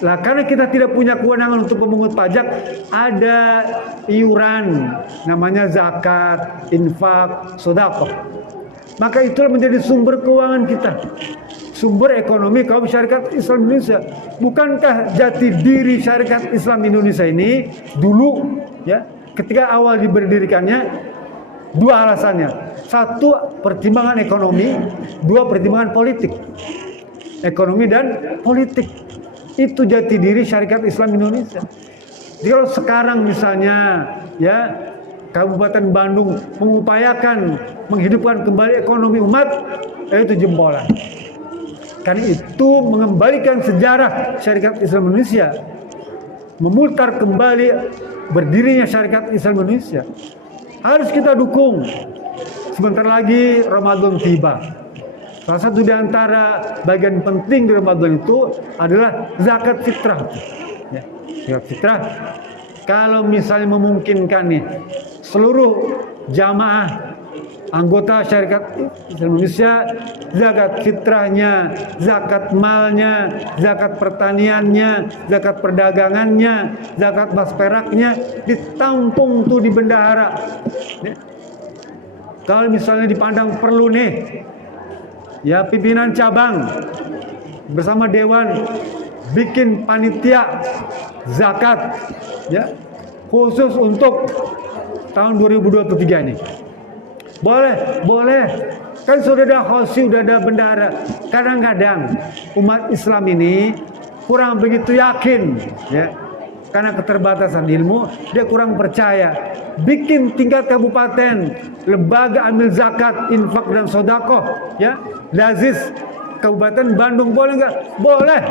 Lah karena kita tidak punya kewenangan untuk memungut pajak, ada iuran namanya zakat, infak, sedekah. Maka itulah menjadi sumber keuangan kita, sumber ekonomi kaum syarikat Islam Indonesia. Bukankah jati diri syarikat Islam Indonesia ini dulu, ya, ketika awal diberdirikannya, dua alasannya. Satu, pertimbangan ekonomi. Dua, pertimbangan politik. Ekonomi dan politik. Itu jati diri syarikat Islam Indonesia. Jadi kalau sekarang misalnya ya Kabupaten Bandung mengupayakan menghidupkan kembali ekonomi umat, itu jempolan. Karena itu mengembalikan sejarah syarikat Islam Indonesia, memutar kembali berdirinya syarikat Islam Indonesia. Harus kita dukung. Sebentar lagi Ramadan tiba. Salah satu di antara bagian penting di Ramadan itu adalah zakat fitrah. Ya, zakat fitrah. Kalau misalnya memungkinkan nih, seluruh jamaah anggota syarikat Islam Indonesia, zakat fitrahnya, zakat malnya, zakat pertaniannya, zakat perdagangannya, zakat mas peraknya ditampung tuh di bendahara. Kalau misalnya dipandang perlu nih, ya pimpinan cabang bersama dewan bikin panitia zakat ya khusus untuk tahun 2023 ini. Boleh. Kan sudah ada khosi, sudah ada bendahara. Kadang-kadang umat Islam ini kurang begitu yakin ya. Karena keterbatasan ilmu, dia kurang percaya. Bikin tingkat kabupaten, lembaga ambil zakat, infak dan sodakoh, ya, lazis Kabupaten Bandung boleh nggak? Boleh.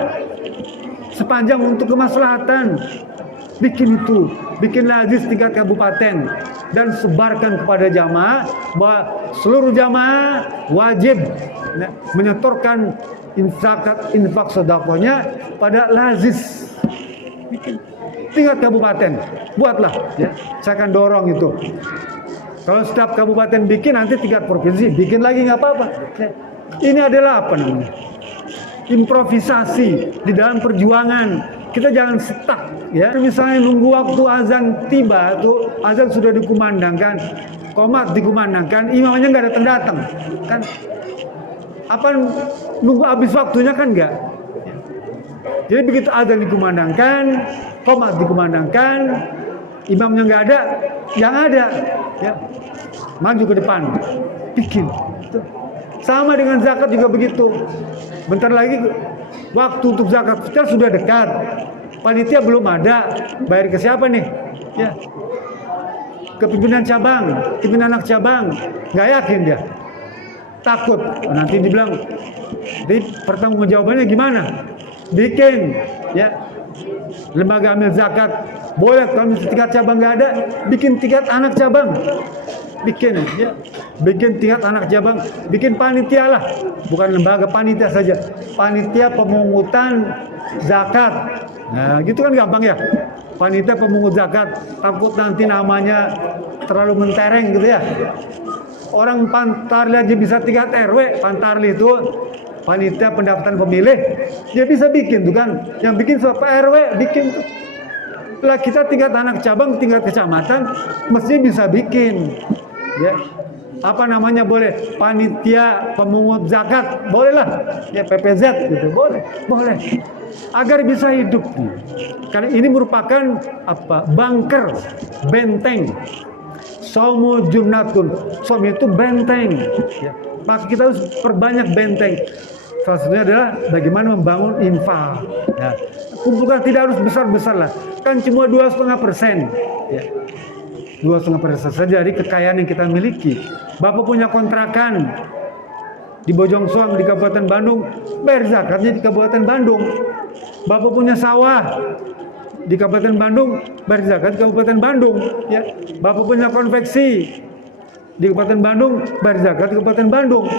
Sepanjang untuk kemaslahatan. Bikin itu, bikin lazis tingkat kabupaten dan sebarkan kepada jamaah bahwa seluruh jamaah wajib menyetorkan zakat, infak, sodakohnya pada lazis. Bikin tingkat kabupaten, buatlah ya. Saya akan dorong itu. Kalau setiap kabupaten bikin, nanti tingkat provinsi bikin lagi nggak apa-apa. Ini adalah apa namanya? Improvisasi di dalam perjuangan. Kita jangan stuck ya. Misalnya nunggu waktu azan tiba, tuh azan sudah dikumandangkan, qomat dikumandangkan, imamnya nggak datang-datang, kan? Apa nunggu habis waktunya kan nggak? Jadi begitu azan dikumandangkan, qomat dikumandangkan, imamnya nggak ada, yang ada ya maju ke depan, bikin. Sama dengan zakat juga begitu. Bentar lagi waktu untuk zakat fitrah sudah dekat. Panitia belum ada. Bayar ke siapa nih? Ya. Ke pimpinan cabang, pimpinan anak cabang. Nggak yakin dia. Takut. Nanti dibilang, jadi pertanggungjawabannya gimana? Bikin ya lembaga ambil zakat. Boleh kalau tingkat cabang nggak ada, bikin tingkat anak cabang. Bikin ya, bikin tingkat anak cabang, bikin panitia lah, bukan lembaga, panitia saja, panitia pemungutan zakat. Nah gitu kan gampang ya, panitia pemungut zakat. Takut nanti namanya terlalu mentereng gitu ya. Orang Pantarli aja bisa tingkat RW, Pantarli itu panitia pendaftaran pemilih, dia bisa bikin tuh kan, yang bikin siapa RW bikin tuh. Lah kita tingkat anak cabang, tingkat kecamatan mesti bisa bikin. Ya, apa namanya boleh panitia pemungut zakat, bolehlah ya PPZ gitu, boleh, agar bisa hidup. Karena ini merupakan apa? Bunker, benteng. Saumu junnatun, som itu benteng. Ya, maka kita harus perbanyak benteng. Salah satunya adalah bagaimana membangun infak. Ya, kumpulkan tidak harus besar-besar lah, kan cuma 2,5%. Ya. 2,5% saja dari kekayaan yang kita miliki. Bapak punya kontrakan di Bojongsoang di Kabupaten Bandung, bayar zakatnya di Kabupaten Bandung. Bapak punya sawah di Kabupaten Bandung, bayar zakat di Kabupaten Bandung. Ya. Bapak punya konveksi di Kabupaten Bandung, bayar zakat di Kabupaten Bandung.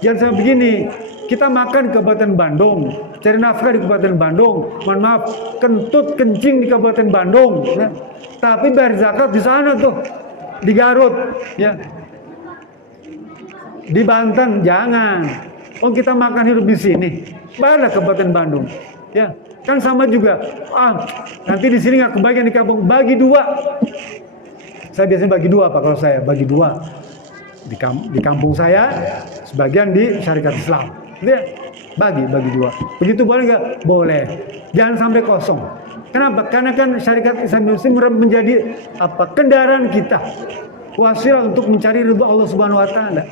Jangan sampai begini, kita makan di Kabupaten Bandung, cari nafkah di Kabupaten Bandung, mohon maaf, kentut kencing di Kabupaten Bandung, ya. Tapi bayar zakat di sana tuh, di Garut, ya, di Banten jangan. Oh kita makan hidup di sini, bayarlah Kabupaten Bandung, ya, kan sama juga. Nanti di sini nggak kebagian di kampung, bagi dua. Saya biasanya bagi dua, Pak, kalau saya bagi dua di kampung saya, sebagian di syarikat Islam. Ya, bagi dua. Begitu boleh nggak? Boleh. Jangan sampai kosong. Kenapa? Karena kan syarikat Islam Indonesia menjadi apa? Kendaraan kita, wasilah untuk mencari ridho Allah Subhanahu Wa Taala.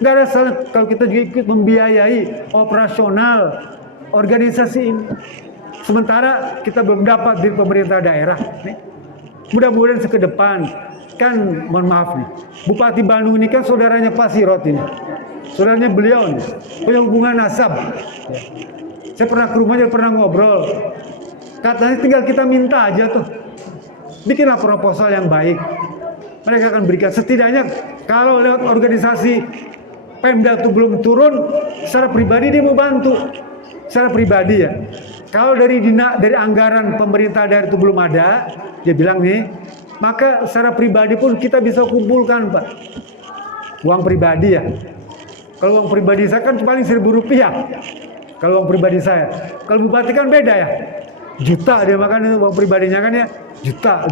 Nggak ada salah kalau kita juga ikut membiayai operasional organisasi ini. sementara kita belum dapat di pemerintah daerah nih. Mudah-mudahan ke depan kan, mohon maaf nih, Bupati Bandung ini kan saudaranya Pak Sirot ini, saudaranya beliau nih, punya hubungan nasab. Saya pernah ke rumahnya, pernah ngobrol, katanya tinggal kita minta aja tuh, bikinlah proposal yang baik, mereka akan berikan. Setidaknya kalau lewat organisasi Pemda itu belum turun, secara pribadi dia mau bantu, secara pribadi ya. Kalau dari anggaran pemerintah daerah itu belum ada, dia bilang nih, maka secara pribadi pun kita bisa kumpulkan, Pak. Uang pribadi ya. Kalau uang pribadi saya kan paling Rp1.000. Kalau uang pribadi saya. Kalau bupati kan beda ya. Juta dia makan uang pribadinya kan ya. Juta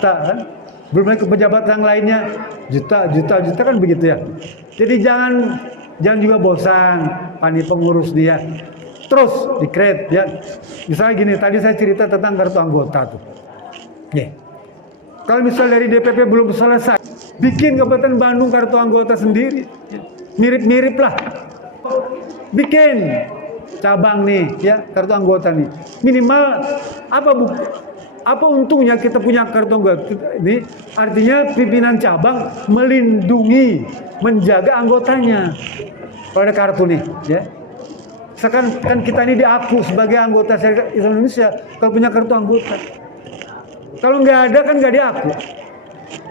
kan. Belum lagi ke pejabat yang lainnya. Juta kan begitu ya. Jadi jangan juga bosan pani pengurus dia. Terus di-create ya. Misalnya gini, tadi saya cerita tentang kartu anggota tuh. Yeah. Kalau misal dari DPP belum selesai, bikin Kabupaten Bandung kartu anggota sendiri. Mirip-mirip lah. Bikin cabang nih ya, kartu anggota nih. Minimal apa untungnya kita punya kartu anggota ini? Artinya pimpinan cabang melindungi, menjaga anggotanya. Kalau ada kartu nih ya. Sekarang kan kita ini diaku sebagai anggota Syarikat Islam Indonesia kalau punya kartu anggota. Kalau nggak ada kan nggak diaku,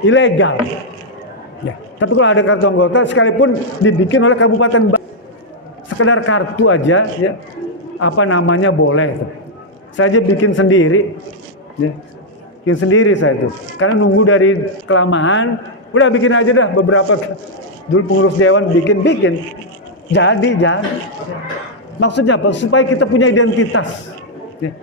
ilegal. Ya, tapi kalau ada kartu anggota, sekalipun dibikin oleh Kabupaten Bandung, sekedar kartu aja, ya, apa namanya boleh. Saya aja bikin sendiri, ya, bikin sendiri saya itu. Karena nunggu dari kelamaan, udah bikin aja dah beberapa. Dulu pengurus dewan bikin, jadi. Maksudnya apa? Supaya kita punya identitas. Ya.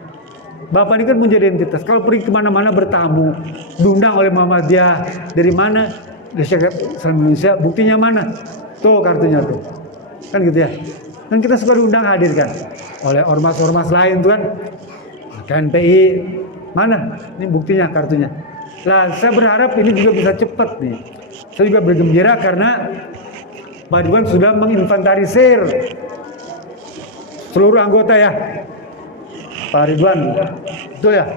Bapak ini kan punya identitas. Kalau pergi kemana-mana bertamu, diundang oleh Muhammadiyah, dari mana? Dari Syarikat Islam Indonesia. Buktinya mana? Tuh kartunya tuh. Kan gitu ya. Dan kita suka diundang hadir kan oleh ormas-ormas lain tuh kan. KNPI mana? Ini buktinya kartunya. Nah, saya berharap ini juga bisa cepat nih. Saya juga bergembira karena Pak Ridwan sudah menginventarisir seluruh anggota ya. Pak Ridwan, itu ya.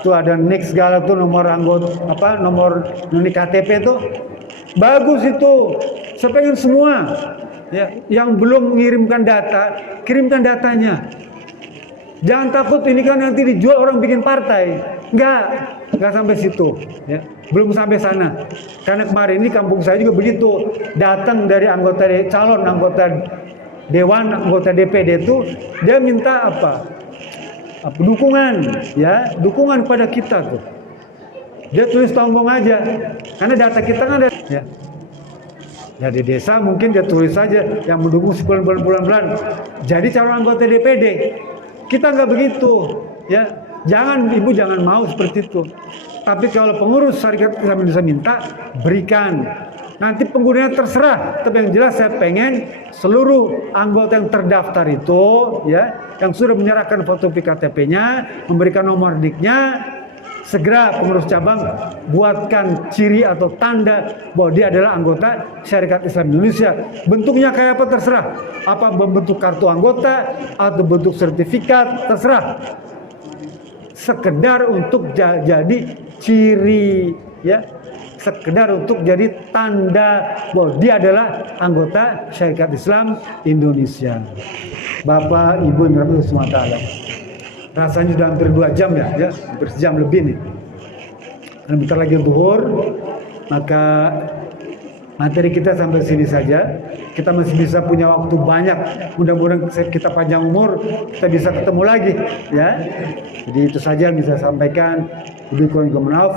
Tuh ada nik segala tuh nomor anggota nomor KTP tuh. Bagus itu. Saya pengen semua ya, yang belum mengirimkan data, kirimkan datanya. Jangan takut ini kan nanti dijual orang bikin partai. Enggak sampai situ ya. Belum sampai sana. Karena kemarin ini kampung saya juga begitu. Datang dari calon anggota Dewan, anggota DPD itu, dia minta apa? Dukungan, ya, dukungan pada kita tuh. Dia tulis tonggong aja, karena data kita kan ada. Ya. Ya di desa mungkin dia tulis saja yang mendukung bulan-bulan. Jadi calon anggota DPD, kita nggak begitu, ya. Ibu jangan mau seperti itu. Tapi kalau pengurus Syarikat Islam Indonesia minta, berikan. Nanti penggunanya terserah, tapi yang jelas saya pengen seluruh anggota yang terdaftar itu, ya, yang sudah menyerahkan foto KTP-nya, memberikan nomor DIK-nya, segera pengurus cabang buatkan ciri atau tanda bahwa dia adalah anggota Syarikat Islam Indonesia. Bentuknya kayak apa terserah, apa bentuk kartu anggota atau bentuk sertifikat terserah. Sekedar untuk jadi ciri, ya. Sekedar untuk jadi tanda bahwa dia adalah anggota Syarikat Islam Indonesia. Bapak Ibu yang dirahmati Allah, rasanya sudah hampir 2 jam ya, hampir sejam lebih nih. Dan bentar lagi zuhur, maka materi kita sampai sini saja. Kita masih bisa punya waktu banyak. Mudah-mudahan kita panjang umur, kita bisa ketemu lagi, ya. Jadi itu saja yang bisa saya sampaikan. Lebih kurang maaf.